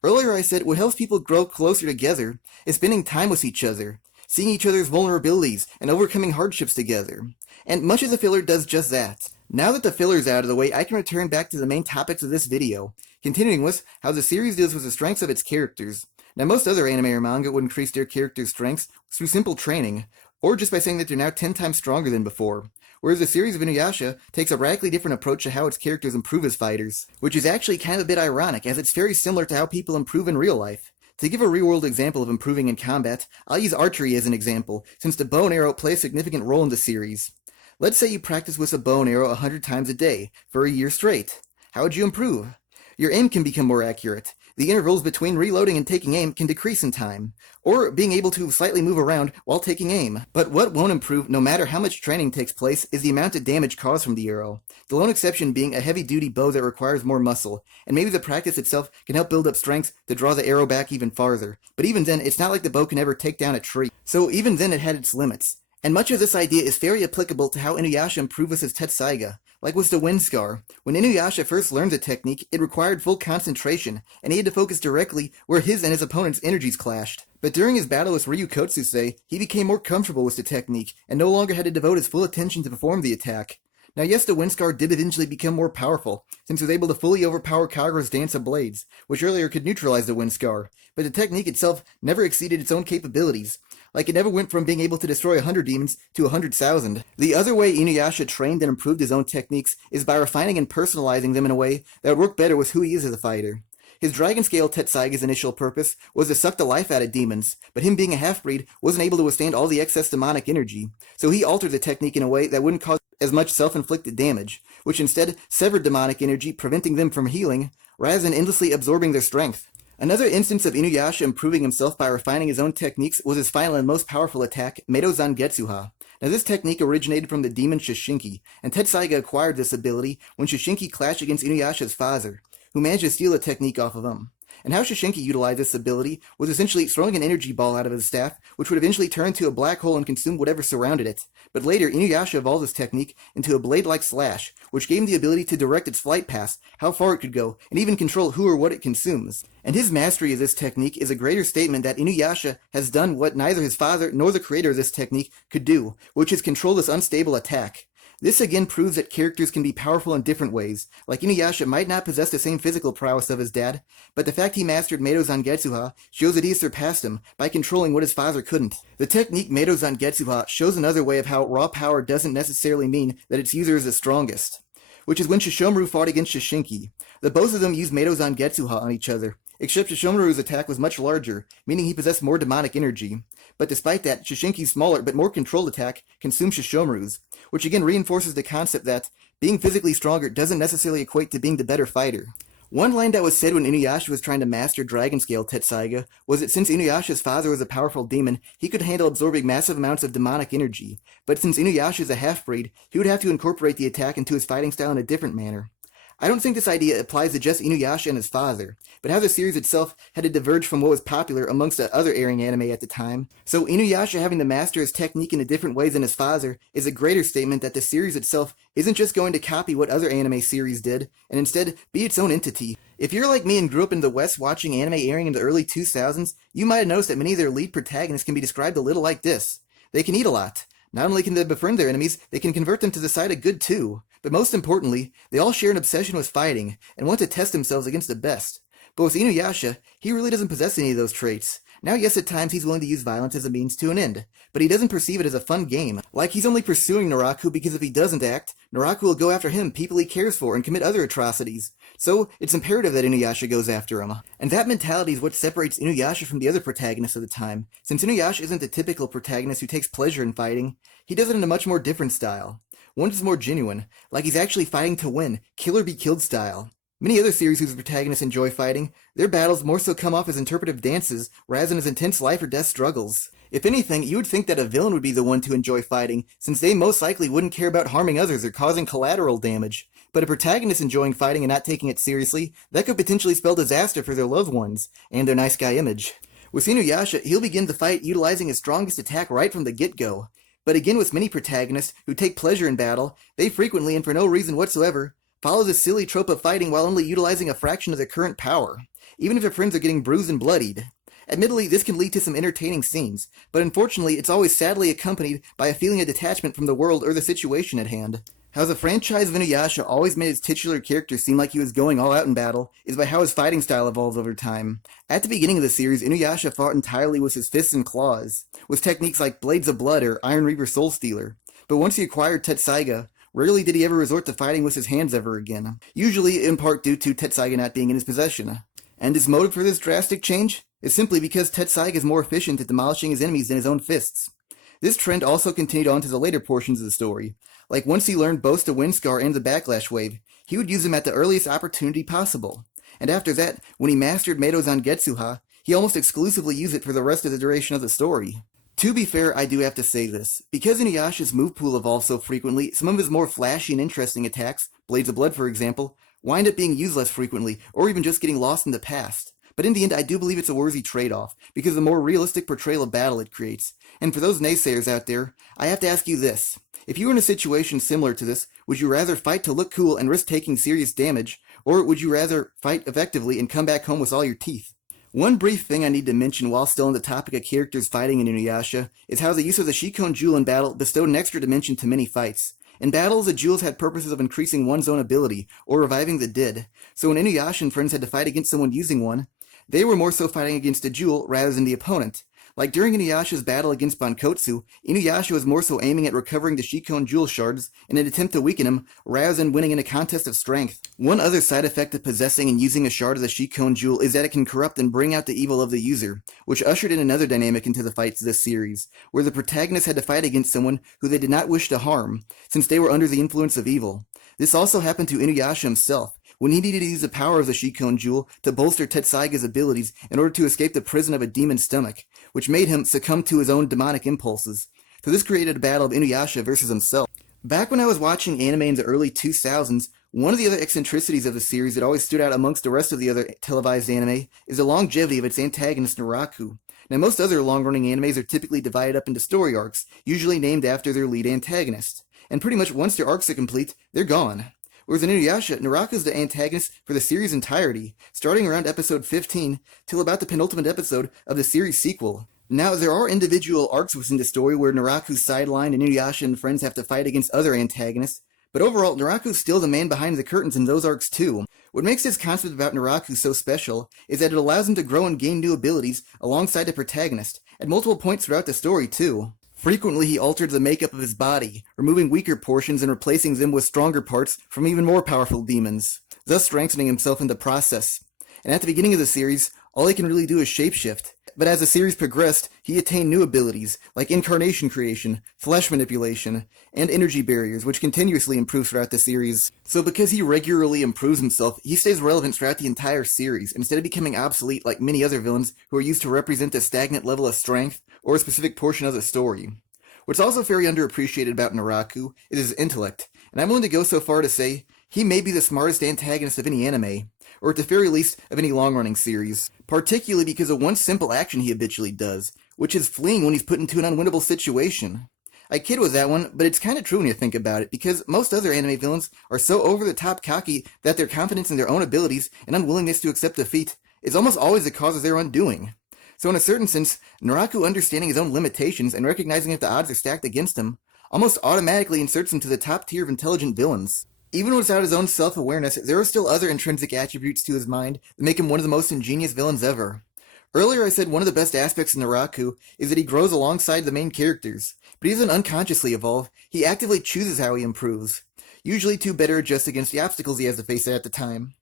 Earlier I said what helps people grow closer together is spending time with each other, seeing each other's vulnerabilities, and overcoming hardships together. And much of the filler does just that. Now that the filler's out of the way, I can return back to the main topics of this video, continuing with how the series deals with the strengths of its characters. Now most other anime or manga would increase their characters' strengths through simple training, or just by saying that they're now 10 times stronger than before. Whereas the series of Inuyasha takes a radically different approach to how its characters improve as fighters, which is actually kind of a bit ironic, as it's very similar to how people improve in real life. To give a real-world example of improving in combat, I'll use archery as an example, since the bow and arrow play a significant role in the series. Let's say you practice with a bow and arrow 100 times a day, for a year straight. How would you improve? Your aim can become more accurate. The intervals between reloading and taking aim can decrease in time, or being able to slightly move around while taking aim. But what won't improve, no matter how much training takes place, is the amount of damage caused from the arrow. The lone exception being a heavy-duty bow that requires more muscle, and maybe the practice itself can help build up strength to draw the arrow back even farther. But even then, it's not like the bow can ever take down a tree. So even then it had its limits. And much of this idea is very applicable to how Inuyasha improved with his Tetsaiga, like with the Wind Scar. When Inuyasha first learned the technique, it required full concentration, and he had to focus directly where his and his opponent's energies clashed. But during his battle with Ryu Kotsuse, he became more comfortable with the technique, and no longer had to devote his full attention to perform the attack. Now yes, the Wind Scar did eventually become more powerful, since it was able to fully overpower Kagura's Dance of Blades, which earlier could neutralize the Wind Scar, but the technique itself never exceeded its own capabilities. Like, it never went from being able to destroy 100 demons to 100,000. The other way Inuyasha trained and improved his own techniques is by refining and personalizing them in a way that would work better with who he is as a fighter. His Dragon Scale Tetsaiga's initial purpose was to suck the life out of demons, but him being a half-breed wasn't able to withstand all the excess demonic energy, so he altered the technique in a way that wouldn't cause as much self-inflicted damage, which instead severed demonic energy, preventing them from healing, rather than endlessly absorbing their strength. Another instance of Inuyasha improving himself by refining his own techniques was his final and most powerful attack, Medo Zangetsuha. Now this technique originated from the demon Shishinki, and Tetsaiga acquired this ability when Shishinki clashed against Inuyasha's father, who managed to steal the technique off of him. And how Shishinki utilized this ability was essentially throwing an energy ball out of his staff, which would eventually turn into a black hole and consume whatever surrounded it. But later, Inuyasha evolved this technique into a blade-like slash, which gave him the ability to direct its flight path, how far it could go, and even control who or what it consumes. And his mastery of this technique is a greater statement that Inuyasha has done what neither his father nor the creator of this technique could do, which is control this unstable attack. This again proves that characters can be powerful in different ways. Like, Inuyasha might not possess the same physical prowess of his dad, but the fact he mastered Medo Zangetsuha shows that he has surpassed him by controlling what his father couldn't. The technique Medo Zangetsuha shows another way of how raw power doesn't necessarily mean that its user is the strongest, which is when Shishomaru fought against Shishinki. The both of them used Medo Zangetsuha on each other, except Shishomaru's attack was much larger, meaning he possessed more demonic energy. But despite that, Shishinki's smaller but more controlled attack consumed Shishomaru's, which again reinforces the concept that being physically stronger doesn't necessarily equate to being the better fighter. One line that was said when Inuyasha was trying to master Dragon Scale Tetsaiga was that since Inuyasha's father was a powerful demon, he could handle absorbing massive amounts of demonic energy, but since Inuyasha is a half-breed, he would have to incorporate the attack into his fighting style in a different manner. I don't think this idea applies to just Inuyasha and his father, but how the series itself had to diverge from what was popular amongst the other airing anime at the time. So Inuyasha having to master his technique in a different way than his father is a greater statement that the series itself isn't just going to copy what other anime series did, and instead be its own entity. If you're like me and grew up in the West watching anime airing in the early 2000s, you might have noticed that many of their lead protagonists can be described a little like this. They can eat a lot. Not only can they befriend their enemies, they can convert them to the side of good too. But most importantly, they all share an obsession with fighting, and want to test themselves against the best. But with Inuyasha, he really doesn't possess any of those traits. Now yes, at times he's willing to use violence as a means to an end, but he doesn't perceive it as a fun game. Like, he's only pursuing Naraku because if he doesn't act, Naraku will go after him, people he cares for, and commit other atrocities. So, it's imperative that Inuyasha goes after him. And that mentality is what separates Inuyasha from the other protagonists of the time. Since Inuyasha isn't the typical protagonist who takes pleasure in fighting, he does it in a much more different style. One is more genuine, like he's actually fighting to win, kill or be killed style. Many other series whose protagonists enjoy fighting, their battles more so come off as interpretive dances rather than as intense life or death struggles. If anything, you would think that a villain would be the one to enjoy fighting, since they most likely wouldn't care about harming others or causing collateral damage. But a protagonist enjoying fighting and not taking it seriously, that could potentially spell disaster for their loved ones, and their nice guy image. With Inuyasha, he'll begin the fight utilizing his strongest attack right from the get-go. But again, with many protagonists who take pleasure in battle, they frequently, and for no reason whatsoever, follow the silly trope of fighting while only utilizing a fraction of their current power, even if their friends are getting bruised and bloodied. Admittedly, this can lead to some entertaining scenes, but unfortunately it's always sadly accompanied by a feeling of detachment from the world or the situation at hand. How the franchise of Inuyasha always made its titular character seem like he was going all out in battle is by how his fighting style evolves over time. At the beginning of the series, Inuyasha fought entirely with his fists and claws, with techniques like Blades of Blood or Iron Reaver Soul Stealer. But once he acquired Tetsaiga, rarely did he ever resort to fighting with his hands ever again, usually in part due to Tetsaiga not being in his possession. And his motive for this drastic change is simply because Tetsaiga is more efficient at demolishing his enemies than his own fists. This trend also continued on to the later portions of the story. Like, once he learned both the Wind Scar and the Backlash Wave, he would use them at the earliest opportunity possible. And after that, when he mastered Medo Zangetsuha, he almost exclusively used it for the rest of the duration of the story. To be fair, I do have to say this. Because Inuyasha's move pool evolves so frequently, some of his more flashy and interesting attacks, Blades of Blood for example, wind up being used less frequently, or even just getting lost in the past. but in the end I do believe it's a worthy trade-off, because of the more realistic portrayal of battle it creates. And for those naysayers out there, I have to ask you this. If you were in a situation similar to this, would you rather fight to look cool and risk taking serious damage, or would you rather fight effectively and come back home with all your teeth? One brief thing I need to mention while still on the topic of characters fighting in Inuyasha is how the use of the Shikon Jewel in battle bestowed an extra dimension to many fights. In battles, the jewels had purposes of increasing one's own ability, or reviving the dead, so when Inuyasha and friends had to fight against someone using one, they were more so fighting against a jewel rather than the opponent. Like during Inuyasha's battle against Bankotsu, Inuyasha was more so aiming at recovering the Shikon Jewel shards in an attempt to weaken him, rather than winning in a contest of strength. One other side effect of possessing and using a shard of the Shikon Jewel is that it can corrupt and bring out the evil of the user, which ushered in another dynamic into the fights of this series, where the protagonist had to fight against someone who they did not wish to harm, since they were under the influence of evil. This also happened to Inuyasha himself, when he needed to use the power of the Shikon Jewel to bolster Tetsaiga's abilities in order to escape the prison of a demon's stomach, which made him succumb to his own demonic impulses. So this created a battle of Inuyasha versus himself. Back when I was watching anime in the early 2000s, one of the other eccentricities of the series that always stood out amongst the rest of the other televised anime is the longevity of its antagonist Naraku. Now most other long-running animes are typically divided up into story arcs, usually named after their lead antagonist. And pretty much once their arcs are complete, they're gone. Whereas in Inuyasha, Naraku is the antagonist for the series' entirety, starting around episode 15 till about the penultimate episode of the series sequel. Now, there are individual arcs within the story where Naraku's sidelined and Inuyasha and friends have to fight against other antagonists, but overall, Naraku's still the man behind the curtains in those arcs too. What makes this concept about Naraku so special is that it allows him to grow and gain new abilities alongside the protagonist, at multiple points throughout the story too. Frequently, he altered the makeup of his body, removing weaker portions and replacing them with stronger parts from even more powerful demons, thus strengthening himself in the process. And at the beginning of the series, all he can really do is shapeshift. But as the series progressed, he attained new abilities, like incarnation creation, flesh manipulation, and energy barriers, which continuously improve throughout the series. So because he regularly improves himself, he stays relevant throughout the entire series, instead of becoming obsolete like many other villains who are used to represent a stagnant level of strength or a specific portion of the story. What's also very underappreciated about Naraku is his intellect, and I'm willing to go so far to say he may be the smartest antagonist of any anime, or at the very least of any long-running series, particularly because of one simple action he habitually does, which is fleeing when he's put into an unwinnable situation. I kid with that one, but it's kind of true when you think about it, because most other anime villains are so over-the-top cocky that their confidence in their own abilities and unwillingness to accept defeat is almost always the cause of their undoing. So in a certain sense, Naraku understanding his own limitations and recognizing that the odds are stacked against him almost automatically inserts him to the top tier of intelligent villains. Even without his own self-awareness, there are still other intrinsic attributes to his mind that make him one of the most ingenious villains ever. Earlier I said one of the best aspects of Naraku is that he grows alongside the main characters, but he doesn't unconsciously evolve, he actively chooses how he improves, usually to better adjust against the obstacles he has to face at the time.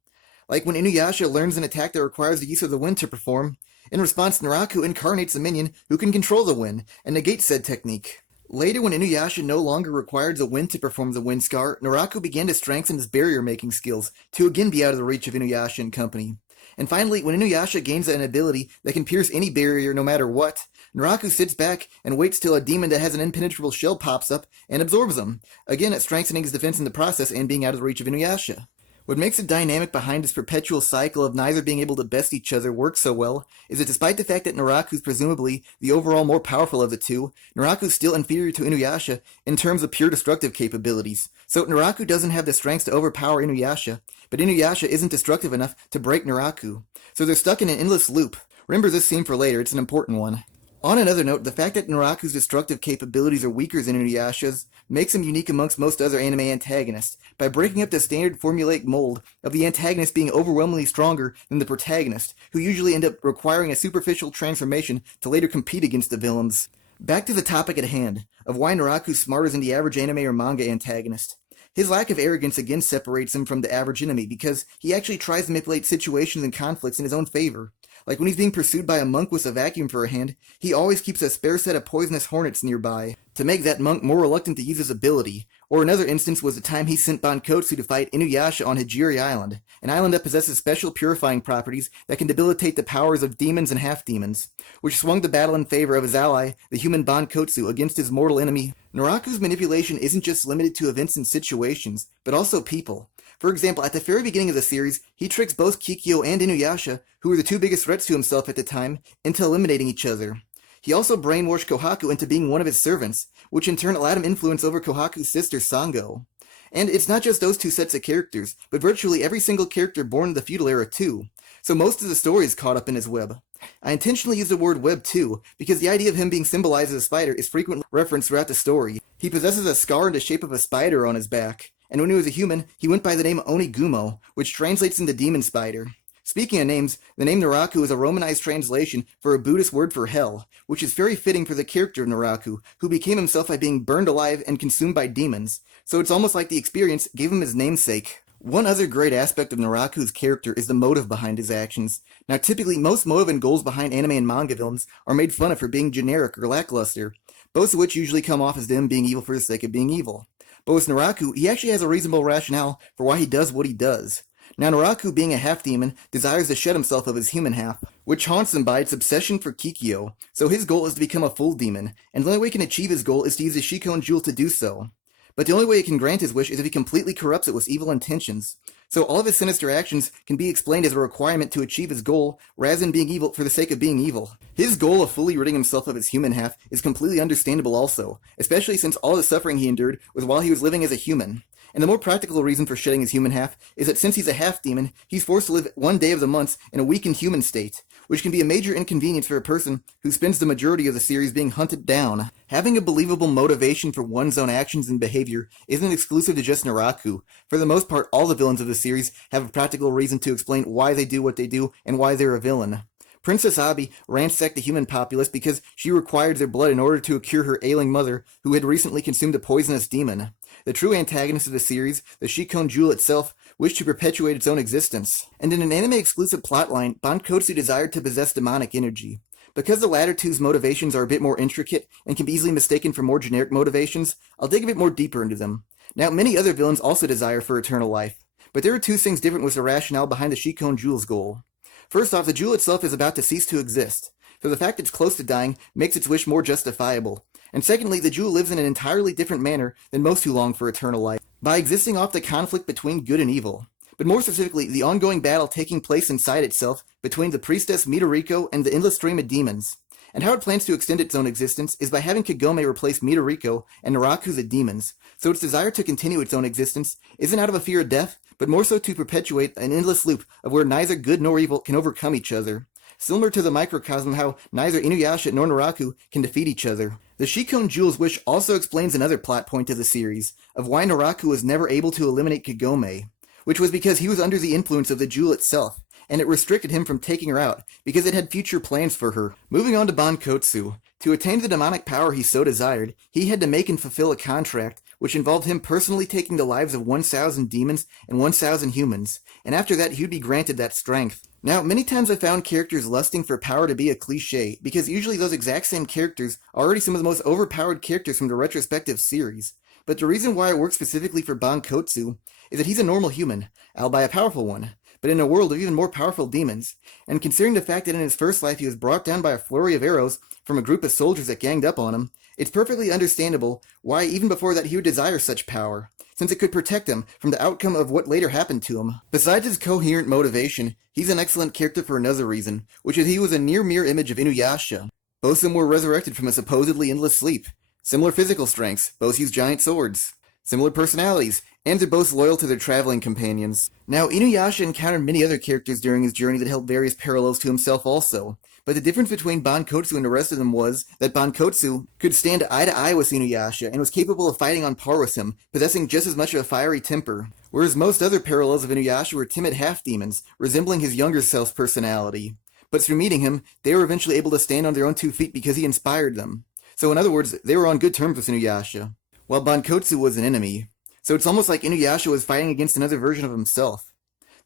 Like when Inuyasha learns an attack that requires the use of the wind to perform, in response, Naraku incarnates a minion who can control the wind and negate said technique. Later, when Inuyasha no longer required the wind to perform the wind scar, Naraku began to strengthen his barrier-making skills to again be out of the reach of Inuyasha and company. And finally, when Inuyasha gains an ability that can pierce any barrier no matter what, Naraku sits back and waits till a demon that has an impenetrable shell pops up and absorbs him, again strengthening his defense in the process and being out of the reach of Inuyasha. What makes the dynamic behind this perpetual cycle of neither being able to best each other work so well is that despite the fact that Naraku is presumably the overall more powerful of the two, Naraku is still inferior to Inuyasha in terms of pure destructive capabilities. So Naraku doesn't have the strength to overpower Inuyasha, but Inuyasha isn't destructive enough to break Naraku. So they're stuck in an endless loop. Remember this scene for later, it's an important one. On another note, the fact that Naraku's destructive capabilities are weaker than Inuyasha's makes him unique amongst most other anime antagonists, by breaking up the standard formulaic mold of the antagonist being overwhelmingly stronger than the protagonist, who usually end up requiring a superficial transformation to later compete against the villains. Back to the topic at hand, of why Naraku's smarter than the average anime or manga antagonist. His lack of arrogance again separates him from the average enemy, because he actually tries to manipulate situations and conflicts in his own favor. Like when he's being pursued by a monk with a vacuum for a hand, he always keeps a spare set of poisonous hornets nearby, to make that monk more reluctant to use his ability. Or another instance was the time he sent Bankotsu to fight Inuyasha on Hijiri Island, an island that possesses special purifying properties that can debilitate the powers of demons and half-demons, which swung the battle in favor of his ally, the human Bankotsu, against his mortal enemy. Naraku's manipulation isn't just limited to events and situations, but also people. For example, at the very beginning of the series, he tricks both Kikyo and Inuyasha, who were the two biggest threats to himself at the time, into eliminating each other. He also brainwashed Kohaku into being one of his servants, which in turn allowed him influence over Kohaku's sister Sango. And it's not just those two sets of characters, but virtually every single character born in the feudal era too, so most of the story is caught up in his web. I intentionally use the word web too, because the idea of him being symbolized as a spider is frequently referenced throughout the story. He possesses a scar in the shape of a spider on his back, and when he was a human, he went by the name Onigumo, which translates into demon spider. Speaking of names, the name Naraku is a Romanized translation for a Buddhist word for hell, which is very fitting for the character of Naraku, who became himself by being burned alive and consumed by demons, so it's almost like the experience gave him his namesake. One other great aspect of Naraku's character is the motive behind his actions. Now typically, most motive and goals behind anime and manga villains are made fun of for being generic or lackluster, both of which usually come off as them being evil for the sake of being evil. But with Naraku, he actually has a reasonable rationale for why he does what he does. Now Naraku, being a half-demon, desires to shed himself of his human half, which haunts him by its obsession for Kikyo, so his goal is to become a full demon, and the only way he can achieve his goal is to use the Shikon Jewel to do so. But the only way he can grant his wish is if he completely corrupts it with evil intentions. So all of his sinister actions can be explained as a requirement to achieve his goal, rather than being evil for the sake of being evil. His goal of fully ridding himself of his human half is completely understandable also, especially since all the suffering he endured was while he was living as a human. And the more practical reason for shedding his human half is that since he's a half-demon, he's forced to live one day of the month in a weakened human state, which can be a major inconvenience for a person who spends the majority of the series being hunted down. Having a believable motivation for one's own actions and behavior isn't exclusive to just Naraku. For the most part, all the villains of the series have a practical reason to explain why they do what they do and why they're a villain. Princess Abi ransacked the human populace because she required their blood in order to cure her ailing mother, who had recently consumed a poisonous demon. The true antagonist of the series, the Shikon Jewel itself, wished to perpetuate its own existence. And in an anime-exclusive plotline, Bankotsu desired to possess demonic energy. Because the latter two's motivations are a bit more intricate and can be easily mistaken for more generic motivations, I'll dig a bit more deeper into them. Now, many other villains also desire for eternal life, but there are two things different with the rationale behind the Shikon Jewel's goal. First off, the jewel itself is about to cease to exist, so the fact it's close to dying makes its wish more justifiable. And secondly, the jewel lives in an entirely different manner than most who long for eternal life, by existing off the conflict between good and evil. But more specifically, the ongoing battle taking place inside itself between the priestess Midoriko and the endless stream of demons. And how it plans to extend its own existence is by having Kagome replace Midoriko and Naraku the demons, so its desire to continue its own existence isn't out of a fear of death, but more so to perpetuate an endless loop of where neither good nor evil can overcome each other. Similar to the microcosm how neither Inuyasha nor Naraku can defeat each other. The Shikon Jewel's wish also explains another plot point of the series, of why Naraku was never able to eliminate Kagome, which was because he was under the influence of the jewel itself, and it restricted him from taking her out, because it had future plans for her. Moving on to Bankotsu. To attain the demonic power he so desired, he had to make and fulfill a contract, which involved him personally taking the lives of 1,000 demons and 1,000 humans, and after that he would be granted that strength. Now, many times I found characters lusting for power to be a cliché, because usually those exact same characters are already some of the most overpowered characters from the retrospective series. But the reason why it works specifically for Bankotsu is that he's a normal human, albeit a powerful one, but in a world of even more powerful demons. And considering the fact that in his first life he was brought down by a flurry of arrows from a group of soldiers that ganged up on him, it's perfectly understandable why even before that he would desire such power, since it could protect him from the outcome of what later happened to him. Besides his coherent motivation, he's an excellent character for another reason, which is he was a near mirror image of Inuyasha. Both of them were resurrected from a supposedly endless sleep. Similar physical strengths, both use giant swords. Similar personalities, and they're both loyal to their traveling companions. Now, Inuyasha encountered many other characters during his journey that held various parallels to himself also, but the difference between Bankotsu and the rest of them was that Bankotsu could stand eye to eye with Inuyasha and was capable of fighting on par with him, possessing just as much of a fiery temper, whereas most other parallels of Inuyasha were timid half-demons, resembling his younger self's personality. But through meeting him, they were eventually able to stand on their own 2 feet because he inspired them. So in other words, they were on good terms with Inuyasha, while Bankotsu was an enemy. So it's almost like Inuyasha was fighting against another version of himself.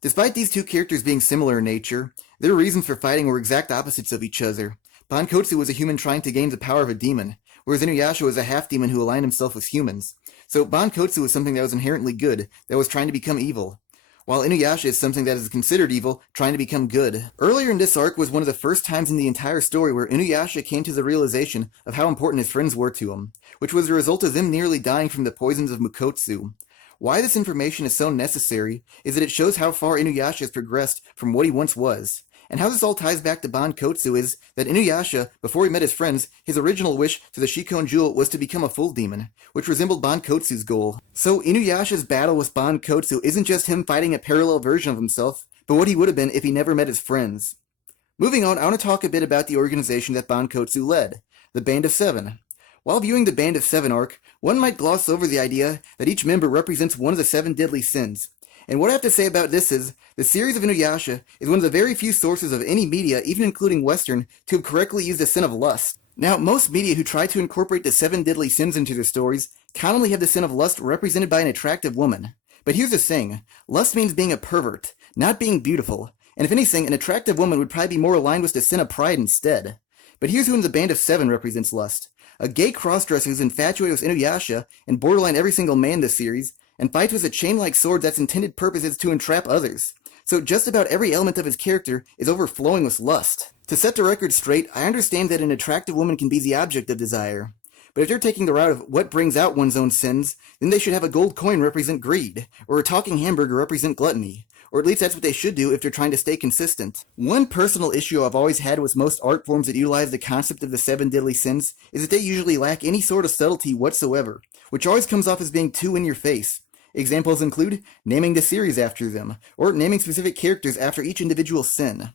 Despite these two characters being similar in nature, their reasons for fighting were exact opposites of each other. Bankotsu was a human trying to gain the power of a demon, whereas Inuyasha was a half-demon who aligned himself with humans. So Bankotsu was something that was inherently good, that was trying to become evil, while Inuyasha is something that is considered evil, trying to become good. Earlier in this arc was one of the first times in the entire story where Inuyasha came to the realization of how important his friends were to him, which was the result of them nearly dying from the poisons of Mukotsu. Why this information is so necessary is that it shows how far Inuyasha has progressed from what he once was. And how this all ties back to Bankotsu is that Inuyasha, before he met his friends, his original wish to the Shikon Jewel was to become a full demon, which resembled Bankotsu's goal. So Inuyasha's battle with Bankotsu isn't just him fighting a parallel version of himself, but what he would have been if he never met his friends. Moving on, I want to talk a bit about the organization that Bankotsu led, the Band of Seven. While viewing the Band of Seven arc, one might gloss over the idea that each member represents one of the seven deadly sins. And what I have to say about this is, the series of Inuyasha is one of the very few sources of any media, even including Western, to have correctly used the sin of lust. Now, most media who try to incorporate the seven deadly sins into their stories commonly have the sin of lust represented by an attractive woman. But here's the thing, lust means being a pervert, not being beautiful, and if anything, an attractive woman would probably be more aligned with the sin of pride instead. But here's who in the Band of Seven represents lust. A gay crossdresser who's infatuated with Inuyasha and borderline every single man in this series, and fights with a chain-like sword that's intended purpose is to entrap others. So just about every element of his character is overflowing with lust. To set the record straight, I understand that an attractive woman can be the object of desire. But if they're taking the route of what brings out one's own sins, then they should have a gold coin represent greed, or a talking hamburger represent gluttony. Or at least that's what they should do if they're trying to stay consistent. One personal issue I've always had with most art forms that utilize the concept of the seven deadly sins is that they usually lack any sort of subtlety whatsoever, which always comes off as being too in your face. Examples include naming the series after them, or naming specific characters after each individual sin.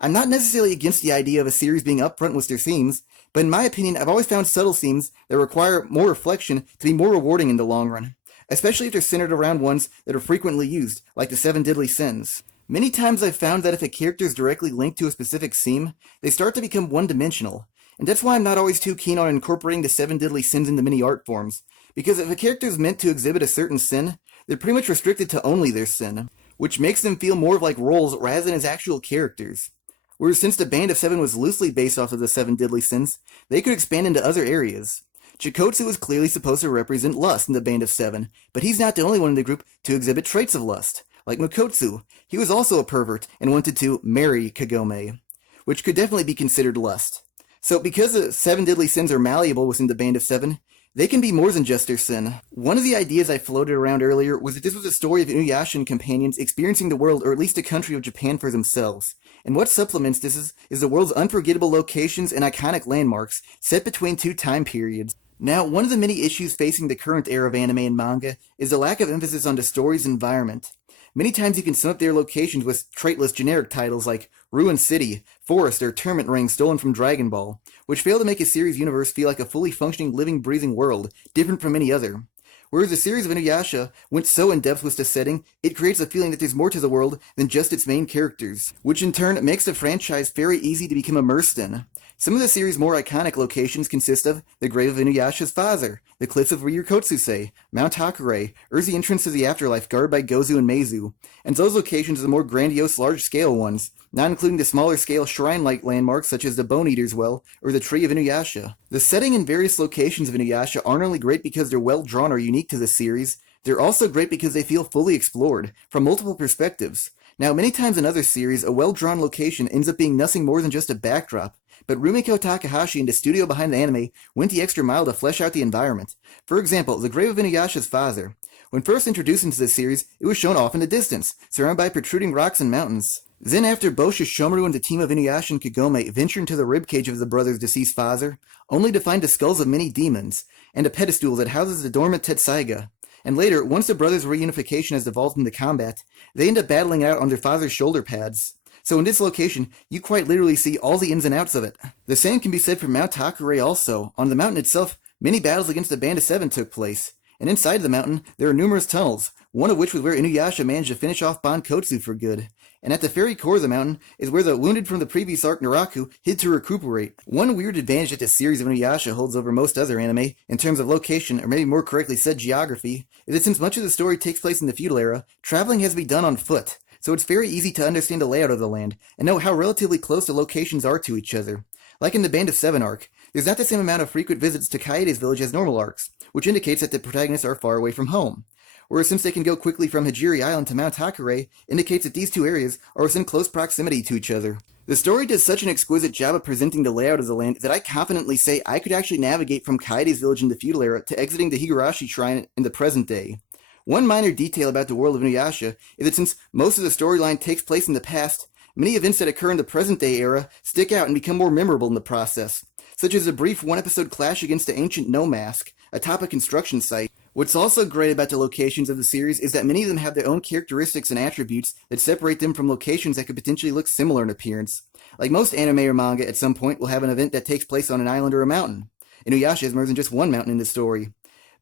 I'm not necessarily against the idea of a series being upfront with their themes, but in my opinion, I've always found subtle themes that require more reflection to be more rewarding in the long run, especially if they're centered around ones that are frequently used, like the seven deadly sins. Many times I've found that if a character is directly linked to a specific theme, they start to become one-dimensional, and that's why I'm not always too keen on incorporating the seven deadly sins into many art forms, because if a character is meant to exhibit a certain sin, they're pretty much restricted to only their sin, which makes them feel more like roles rather than as actual characters. Whereas since the Band of Seven was loosely based off of the seven deadly sins, they could expand into other areas. Chikotsu was clearly supposed to represent lust in the Band of Seven, but he's not the only one in the group to exhibit traits of lust. Like Mukotsu, he was also a pervert and wanted to marry Kagome, which could definitely be considered lust. So because the seven deadly sins are malleable within the Band of Seven, they can be more than just their sin. One of the ideas I floated around earlier was that this was a story of Inuyasha and companions experiencing the world, or at least the country of Japan, for themselves. And what supplements this is the world's unforgettable locations and iconic landmarks set between two time periods. Now, one of the many issues facing the current era of anime and manga is the lack of emphasis on the story's environment. Many times you can sum up their locations with traitless generic titles like Ruined City, Forest, or Tournament Ring stolen from Dragon Ball, which fail to make a series universe feel like a fully functioning, living, breathing world, different from any other. Whereas the series of Inuyasha went so in-depth with the setting, it creates a feeling that there's more to the world than just its main characters, which in turn makes the franchise very easy to become immersed in. Some of the series' more iconic locations consist of the grave of Inuyasha's father, the cliffs of Ryukotsusei, Mount Hakurei, or the entrance to the afterlife guarded by Gozu and Meizu, and those locations are the more grandiose large-scale ones, not including the smaller-scale shrine-like landmarks such as the Bone Eater's Well or the Tree of Inuyasha. The setting and various locations of Inuyasha aren't only great because they're well-drawn or unique to the series, they're also great because they feel fully explored, from multiple perspectives. Now, many times in other series, a well-drawn location ends up being nothing more than just a backdrop, but Rumiko Takahashi and the studio behind the anime went the extra mile to flesh out the environment. For example, the grave of Inuyasha's father. When first introduced into the series, it was shown off in the distance, surrounded by protruding rocks and mountains. Then after Bosch, Shomaru, and the team of Inuyasha and Kagome venture into the ribcage of the brother's deceased father, only to find the skulls of many demons, and a pedestal that houses the dormant Tetsaiga. And later, once the brothers' reunification has devolved into combat, they end up battling out on their father's shoulder pads. So in this location, you quite literally see all the ins and outs of it. The same can be said for Mount Hakurei also. On the mountain itself, many battles against the Band of Seven took place. And inside the mountain, there are numerous tunnels, one of which was where Inuyasha managed to finish off Bankotsu for good. And at the very core of the mountain is where the wounded from the previous arc Naraku hid to recuperate. One weird advantage that this series of Inuyasha holds over most other anime, in terms of location, or maybe more correctly said geography, is that since much of the story takes place in the feudal era, traveling has to be done on foot. So it's very easy to understand the layout of the land, and know how relatively close the locations are to each other. Like in the Band of Seven arc, there's not the same amount of frequent visits to Kaede's village as normal arcs, which indicates that the protagonists are far away from home. Whereas since they can go quickly from Hijiri Island to Mount Hakurei, indicates that these two areas are within close proximity to each other. The story does such an exquisite job of presenting the layout of the land that I confidently say I could actually navigate from Kaede's village in the feudal era to exiting the Higurashi Shrine in the present day. One minor detail about the world of Inuyasha is that since most of the storyline takes place in the past, many events that occur in the present-day era stick out and become more memorable in the process, such as a brief one-episode clash against the ancient No Mask, atop a construction site. What's also great about the locations of the series is that many of them have their own characteristics and attributes that separate them from locations that could potentially look similar in appearance. Like most anime or manga, at some point will have an event that takes place on an island or a mountain. Inuyasha has more than just one mountain in the story.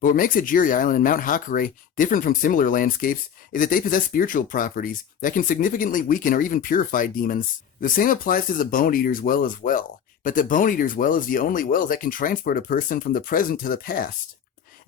But what makes Ajiri Island and Mount Hakure different from similar landscapes is that they possess spiritual properties that can significantly weaken or even purify demons. The same applies to the Bone Eater's Well as well, but the Bone Eater's Well is the only well that can transport a person from the present to the past.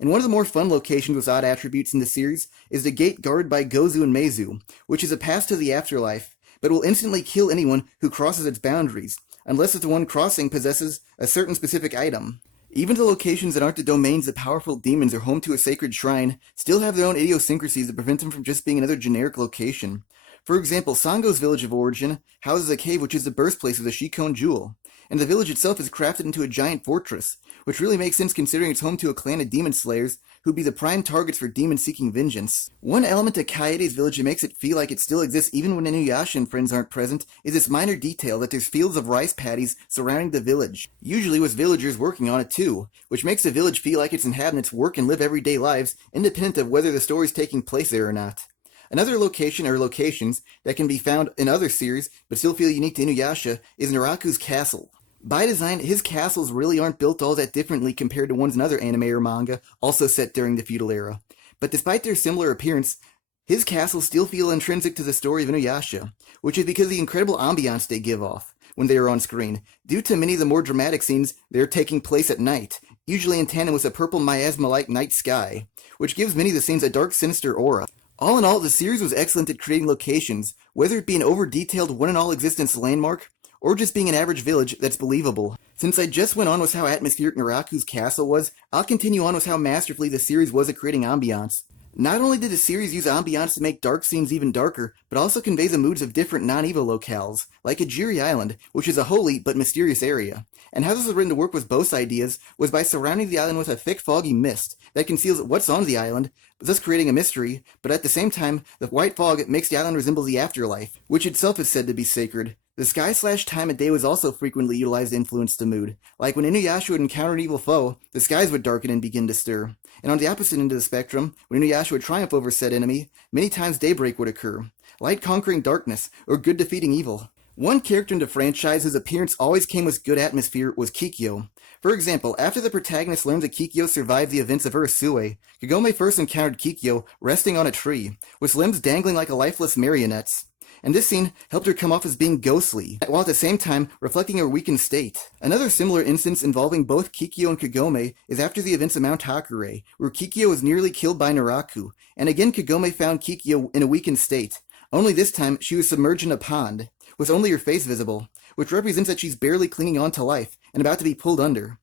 And one of the more fun locations with odd attributes in the series is the gate guarded by Gozu and Meizu, which is a pass to the afterlife, but will instantly kill anyone who crosses its boundaries, unless the one crossing possesses a certain specific item. Even the locations that aren't the domains of powerful demons or home to a sacred shrine still have their own idiosyncrasies that prevent them from just being another generic location. For example, Sango's village of origin houses a cave which is the birthplace of the Shikon Jewel, and the village itself is crafted into a giant fortress, which really makes sense considering it's home to a clan of demon slayers who'd be the prime targets for demons seeking vengeance. One element of Kaede's village that makes it feel like it still exists even when Inuyasha and friends aren't present is this minor detail that there's fields of rice paddies surrounding the village, usually with villagers working on it too, which makes the village feel like its inhabitants work and live everyday lives independent of whether the story's taking place there or not. Another location or locations that can be found in other series but still feel unique to Inuyasha is Naraku's castle. By design, his castles really aren't built all that differently compared to ones in other anime or manga, also set during the feudal era. But despite their similar appearance, his castles still feel intrinsic to the story of Inuyasha, which is because of the incredible ambiance they give off when they are on screen, due to many of the more dramatic scenes that are taking place at night, usually in tandem with a purple miasma-like night sky, which gives many of the scenes a dark, sinister aura. All in all, the series was excellent at creating locations, whether it be an over-detailed one-in-all-existence landmark, or just being an average village that's believable. Since I just went on with how atmospheric Naraku's castle was, I'll continue on with how masterfully the series was at creating ambiance. Not only did the series use ambiance to make dark scenes even darker, but also conveys the moods of different non-evil locales, like Ajiri Island, which is a holy but mysterious area. And how this was written to work with both ideas was by surrounding the island with a thick foggy mist that conceals what's on the island, thus creating a mystery, but at the same time, the white fog makes the island resemble the afterlife, which itself is said to be sacred. The sky/time of day was also frequently utilized to influence the mood. Like when Inuyasha would encounter an evil foe, the skies would darken and begin to stir. And on the opposite end of the spectrum, when Inuyasha would triumph over said enemy, many times daybreak would occur. Light conquering darkness, or good defeating evil. One character in the franchise whose appearance always came with good atmosphere was Kikyo. For example, after the protagonist learned that Kikyo survived the events of Urusui, Kagome first encountered Kikyo resting on a tree, with limbs dangling like a lifeless marionettes. And this scene helped her come off as being ghostly, while at the same time reflecting her weakened state. Another similar instance involving both Kikyo and Kagome is after the events of Mount Hakure, where Kikyo was nearly killed by Naraku, and again Kagome found Kikyo in a weakened state. Only this time, she was submerged in a pond, with only her face visible, which represents that she's barely clinging on to life, and about to be pulled under.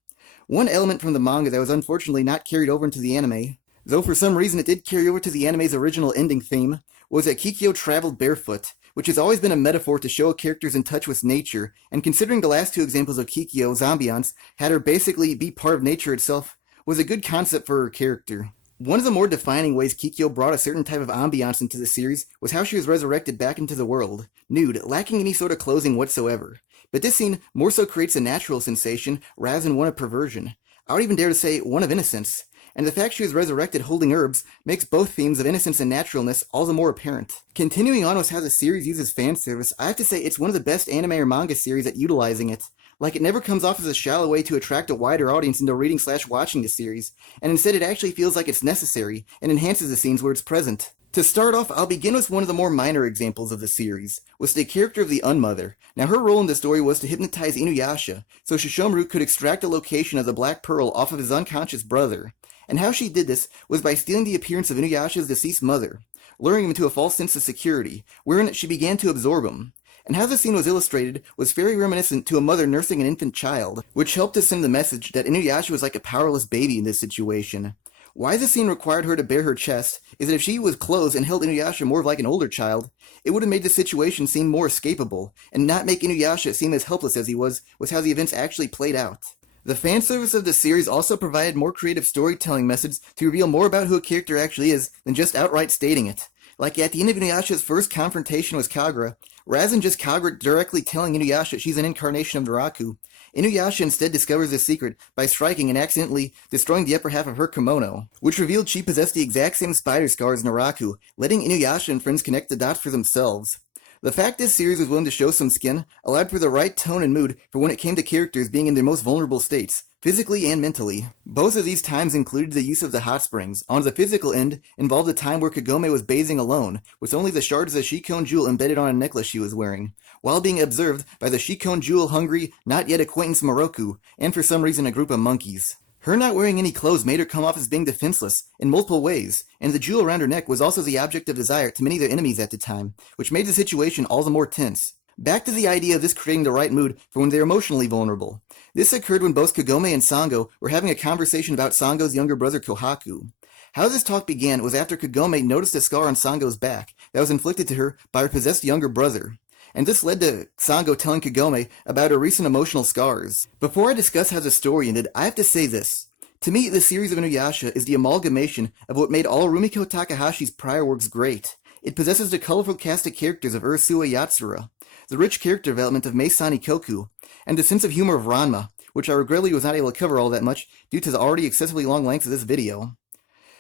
One element from the manga that was unfortunately not carried over into the anime, though for some reason it did carry over to the anime's original ending theme, was that Kikyo traveled barefoot, which has always been a metaphor to show characters in touch with nature, and considering the last two examples of Kikyo's ambiance had her basically be part of nature itself, was a good concept for her character. One of the more defining ways Kikyo brought a certain type of ambiance into the series was how she was resurrected back into the world, nude, lacking any sort of clothing whatsoever. But this scene more so creates a natural sensation rather than one of perversion. I would even dare to say one of innocence. And the fact she was resurrected holding herbs makes both themes of innocence and naturalness all the more apparent. Continuing on with how the series uses fan service, I have to say it's one of the best anime or manga series at utilizing it. Like, it never comes off as a shallow way to attract a wider audience into reading/watching the series, and instead it actually feels like it's necessary, and enhances the scenes where it's present. To start off, I'll begin with one of the more minor examples of the series, with the character of the Unmother. Now, her role in the story was to hypnotize Inuyasha, so Shishomaru could extract the location of the Black Pearl off of his unconscious brother. And how she did this was by stealing the appearance of Inuyasha's deceased mother, luring him into a false sense of security, wherein she began to absorb him. And how the scene was illustrated was very reminiscent to a mother nursing an infant child, which helped to send the message that Inuyasha was like a powerless baby in this situation. Why the scene required her to bare her chest is that if she was clothed and held Inuyasha more like an older child, it would have made the situation seem more escapable, and not make Inuyasha seem as helpless as he was with how the events actually played out. The fan service of the series also provided more creative storytelling methods to reveal more about who a character actually is than just outright stating it. Like at the end of Inuyasha's first confrontation with Kagura, rather than just Kagura directly telling Inuyasha she's an incarnation of Naraku, Inuyasha instead discovers the secret by striking and accidentally destroying the upper half of her kimono, which revealed she possessed the exact same spider scar as Naraku, letting Inuyasha and friends connect the dots for themselves. The fact this series was willing to show some skin allowed for the right tone and mood for when it came to characters being in their most vulnerable states, physically and mentally. Both of these times included the use of the hot springs. On the physical end, involved a time where Kagome was bathing alone, with only the shards of the Shikon jewel embedded on a necklace she was wearing, while being observed by the Shikon jewel-hungry, not-yet acquaintance Moroku, and for some reason a group of monkeys. Her not wearing any clothes made her come off as being defenseless in multiple ways, and the jewel around her neck was also the object of desire to many of their enemies at the time, which made the situation all the more tense. Back to the idea of this creating the right mood for when they're emotionally vulnerable. This occurred when both Kagome and Sango were having a conversation about Sango's younger brother Kohaku. How this talk began was after Kagome noticed a scar on Sango's back that was inflicted to her by her possessed younger brother, and this led to Sango telling Kagome about her recent emotional scars. Before I discuss how the story ended, I have to say this. To me, the series of Inuyasha is the amalgamation of what made all Rumiko Takahashi's prior works great. It possesses the colorful cast of characters of Urasua Yatsura, the rich character development of Meisani Koku, and the sense of humor of Ranma, which I regrettably was not able to cover all that much due to the already excessively long length of this video.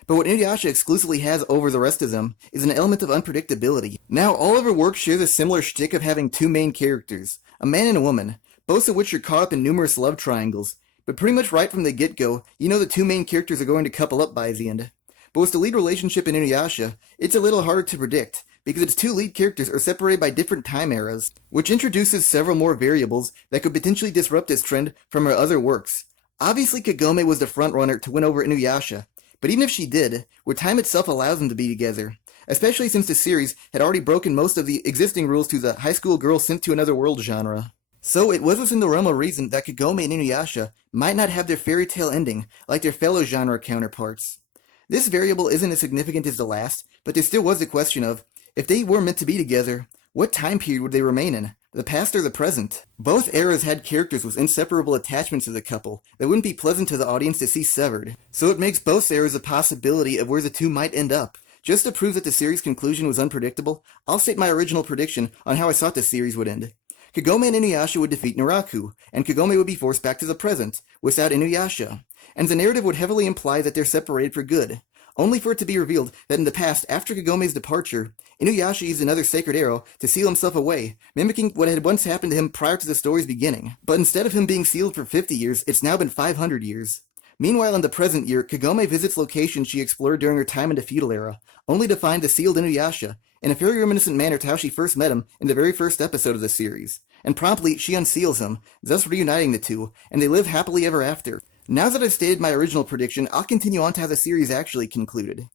But what Inuyasha exclusively has over the rest of them is an element of unpredictability. Now, all of her work shares a similar shtick of having two main characters, a man and a woman, both of which are caught up in numerous love triangles, but pretty much right from the get-go, you know the two main characters are going to couple up by the end. But with the lead relationship in Inuyasha, it's a little harder to predict, because its two lead characters are separated by different time eras, which introduces several more variables that could potentially disrupt this trend from her other works. Obviously Kagome was the frontrunner to win over Inuyasha, but even if she did, where time itself allows them to be together, especially since the series had already broken most of the existing rules to the high school girl sent to another world genre. So it was within the realm of reason that Kagome and Inuyasha might not have their fairy tale ending like their fellow genre counterparts. This variable isn't as significant as the last, but there still was the question of, if they were meant to be together, what time period would they remain in? The past or the present? Both eras had characters with inseparable attachments to the couple that wouldn't be pleasant to the audience to see severed, so it makes both eras a possibility of where the two might end up. Just to prove that the series' conclusion was unpredictable, I'll state my original prediction on how I thought the series would end. Kagome and Inuyasha would defeat Naraku, and Kagome would be forced back to the present, without Inuyasha, and the narrative would heavily imply that they're separated for good, only for it to be revealed that in the past, after Kagome's departure, Inuyasha used another sacred arrow to seal himself away, mimicking what had once happened to him prior to the story's beginning. But instead of him being sealed for 50 years, it's now been 500 years. Meanwhile, in the present year, Kagome visits locations she explored during her time in the feudal era, only to find the sealed Inuyasha, in a very reminiscent manner to how she first met him in the very first episode of the series. And promptly, she unseals him, thus reuniting the two, and they live happily ever after. Now that I've stated my original prediction, I'll continue on to how the series actually concluded.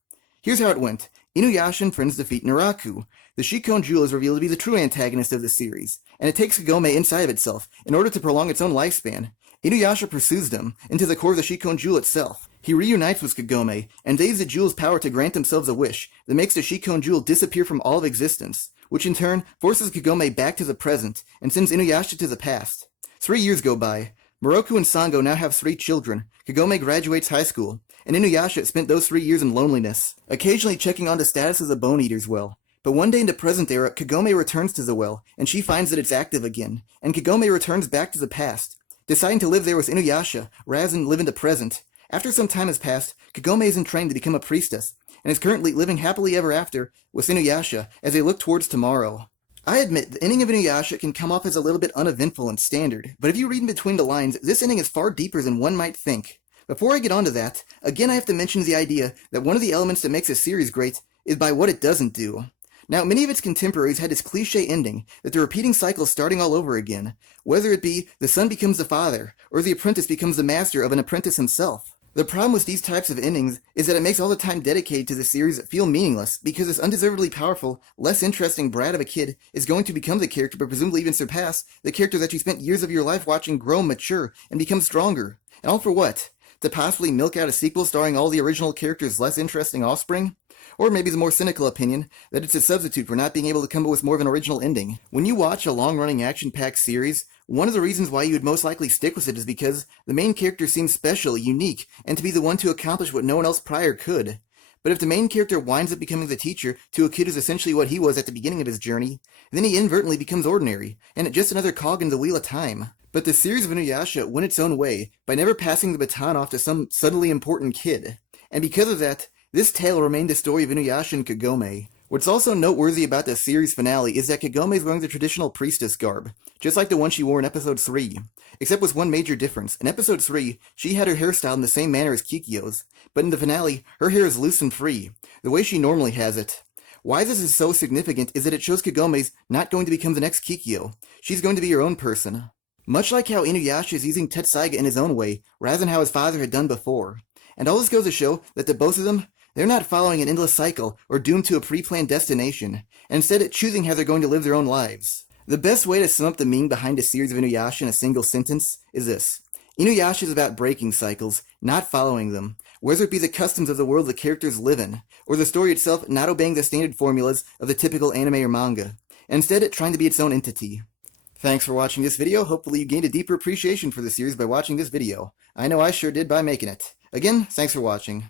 Here's how it went. Inuyasha and friends defeat Naraku. The Shikon Jewel is revealed to be the true antagonist of the series, and it takes Kagome inside of itself in order to prolong its own lifespan. Inuyasha pursues them into the core of the Shikon Jewel itself. He reunites with Kagome, and they use the jewel's power to grant themselves a wish that makes the Shikon Jewel disappear from all of existence, which in turn forces Kagome back to the present and sends Inuyasha to the past. 3 years go by. Moroku and Sango now have 3 children. Kagome graduates high school, and Inuyasha spent those 3 years in loneliness, occasionally checking on the status of the Bone Eater's well. But one day in the present era, Kagome returns to the well, and she finds that it's active again, and Kagome returns back to the past, deciding to live there with Inuyasha rather than live in the present. After some time has passed, Kagome is in training to become a priestess, and is currently living happily ever after with Inuyasha as they look towards tomorrow. I admit, the ending of Inuyasha can come off as a little bit uneventful and standard, but if you read in between the lines, this ending is far deeper than one might think. Before I get onto that, again I have to mention the idea that one of the elements that makes a series great is by what it doesn't do. Now, many of its contemporaries had this cliche ending that the repeating cycle is starting all over again, whether it be the son becomes the father, or the apprentice becomes the master of an apprentice himself. The problem with these types of endings is that it makes all the time dedicated to the series feel meaningless, because this undeservedly powerful, less interesting brat of a kid is going to become the character, but presumably even surpass the character that you spent years of your life watching grow, mature, and become stronger. And all for what? To possibly milk out a sequel starring all the original characters' less interesting offspring? Or maybe the more cynical opinion that it's a substitute for not being able to come up with more of an original ending. When you watch a long-running action-packed series, one of the reasons why you would most likely stick with it is because the main character seems special, unique, and to be the one to accomplish what no one else prior could. But if the main character winds up becoming the teacher to a kid who's essentially what he was at the beginning of his journey, then he inadvertently becomes ordinary, and just another cog in the wheel of time. But the series of Inuyasha went its own way by never passing the baton off to some subtly important kid. And because of that, this tale remained the story of Inuyasha and Kagome. What's also noteworthy about the series finale is that Kagome is wearing the traditional priestess garb, just like the one she wore in episode 3. Except with one major difference. In episode 3, she had her hairstyle in the same manner as Kikyo's, but in the finale, her hair is loose and free, the way she normally has it. Why this is so significant is that it shows Kagome's not going to become the next Kikyo. She's going to be her own person. Much like how Inuyasha is using Tetsaiga in his own way, rather than how his father had done before. And all this goes to show that the both of them, they're not following an endless cycle or doomed to a pre-planned destination, and instead choosing how they're going to live their own lives. The best way to sum up the meaning behind a series of Inuyasha in a single sentence is this. Inuyasha is about breaking cycles, not following them, whether it be the customs of the world the characters live in, or the story itself not obeying the standard formulas of the typical anime or manga, and instead trying to be its own entity. Thanks for watching this video. Hopefully you gained a deeper appreciation for the series by watching this video. I know I sure did by making it. Again, thanks for watching.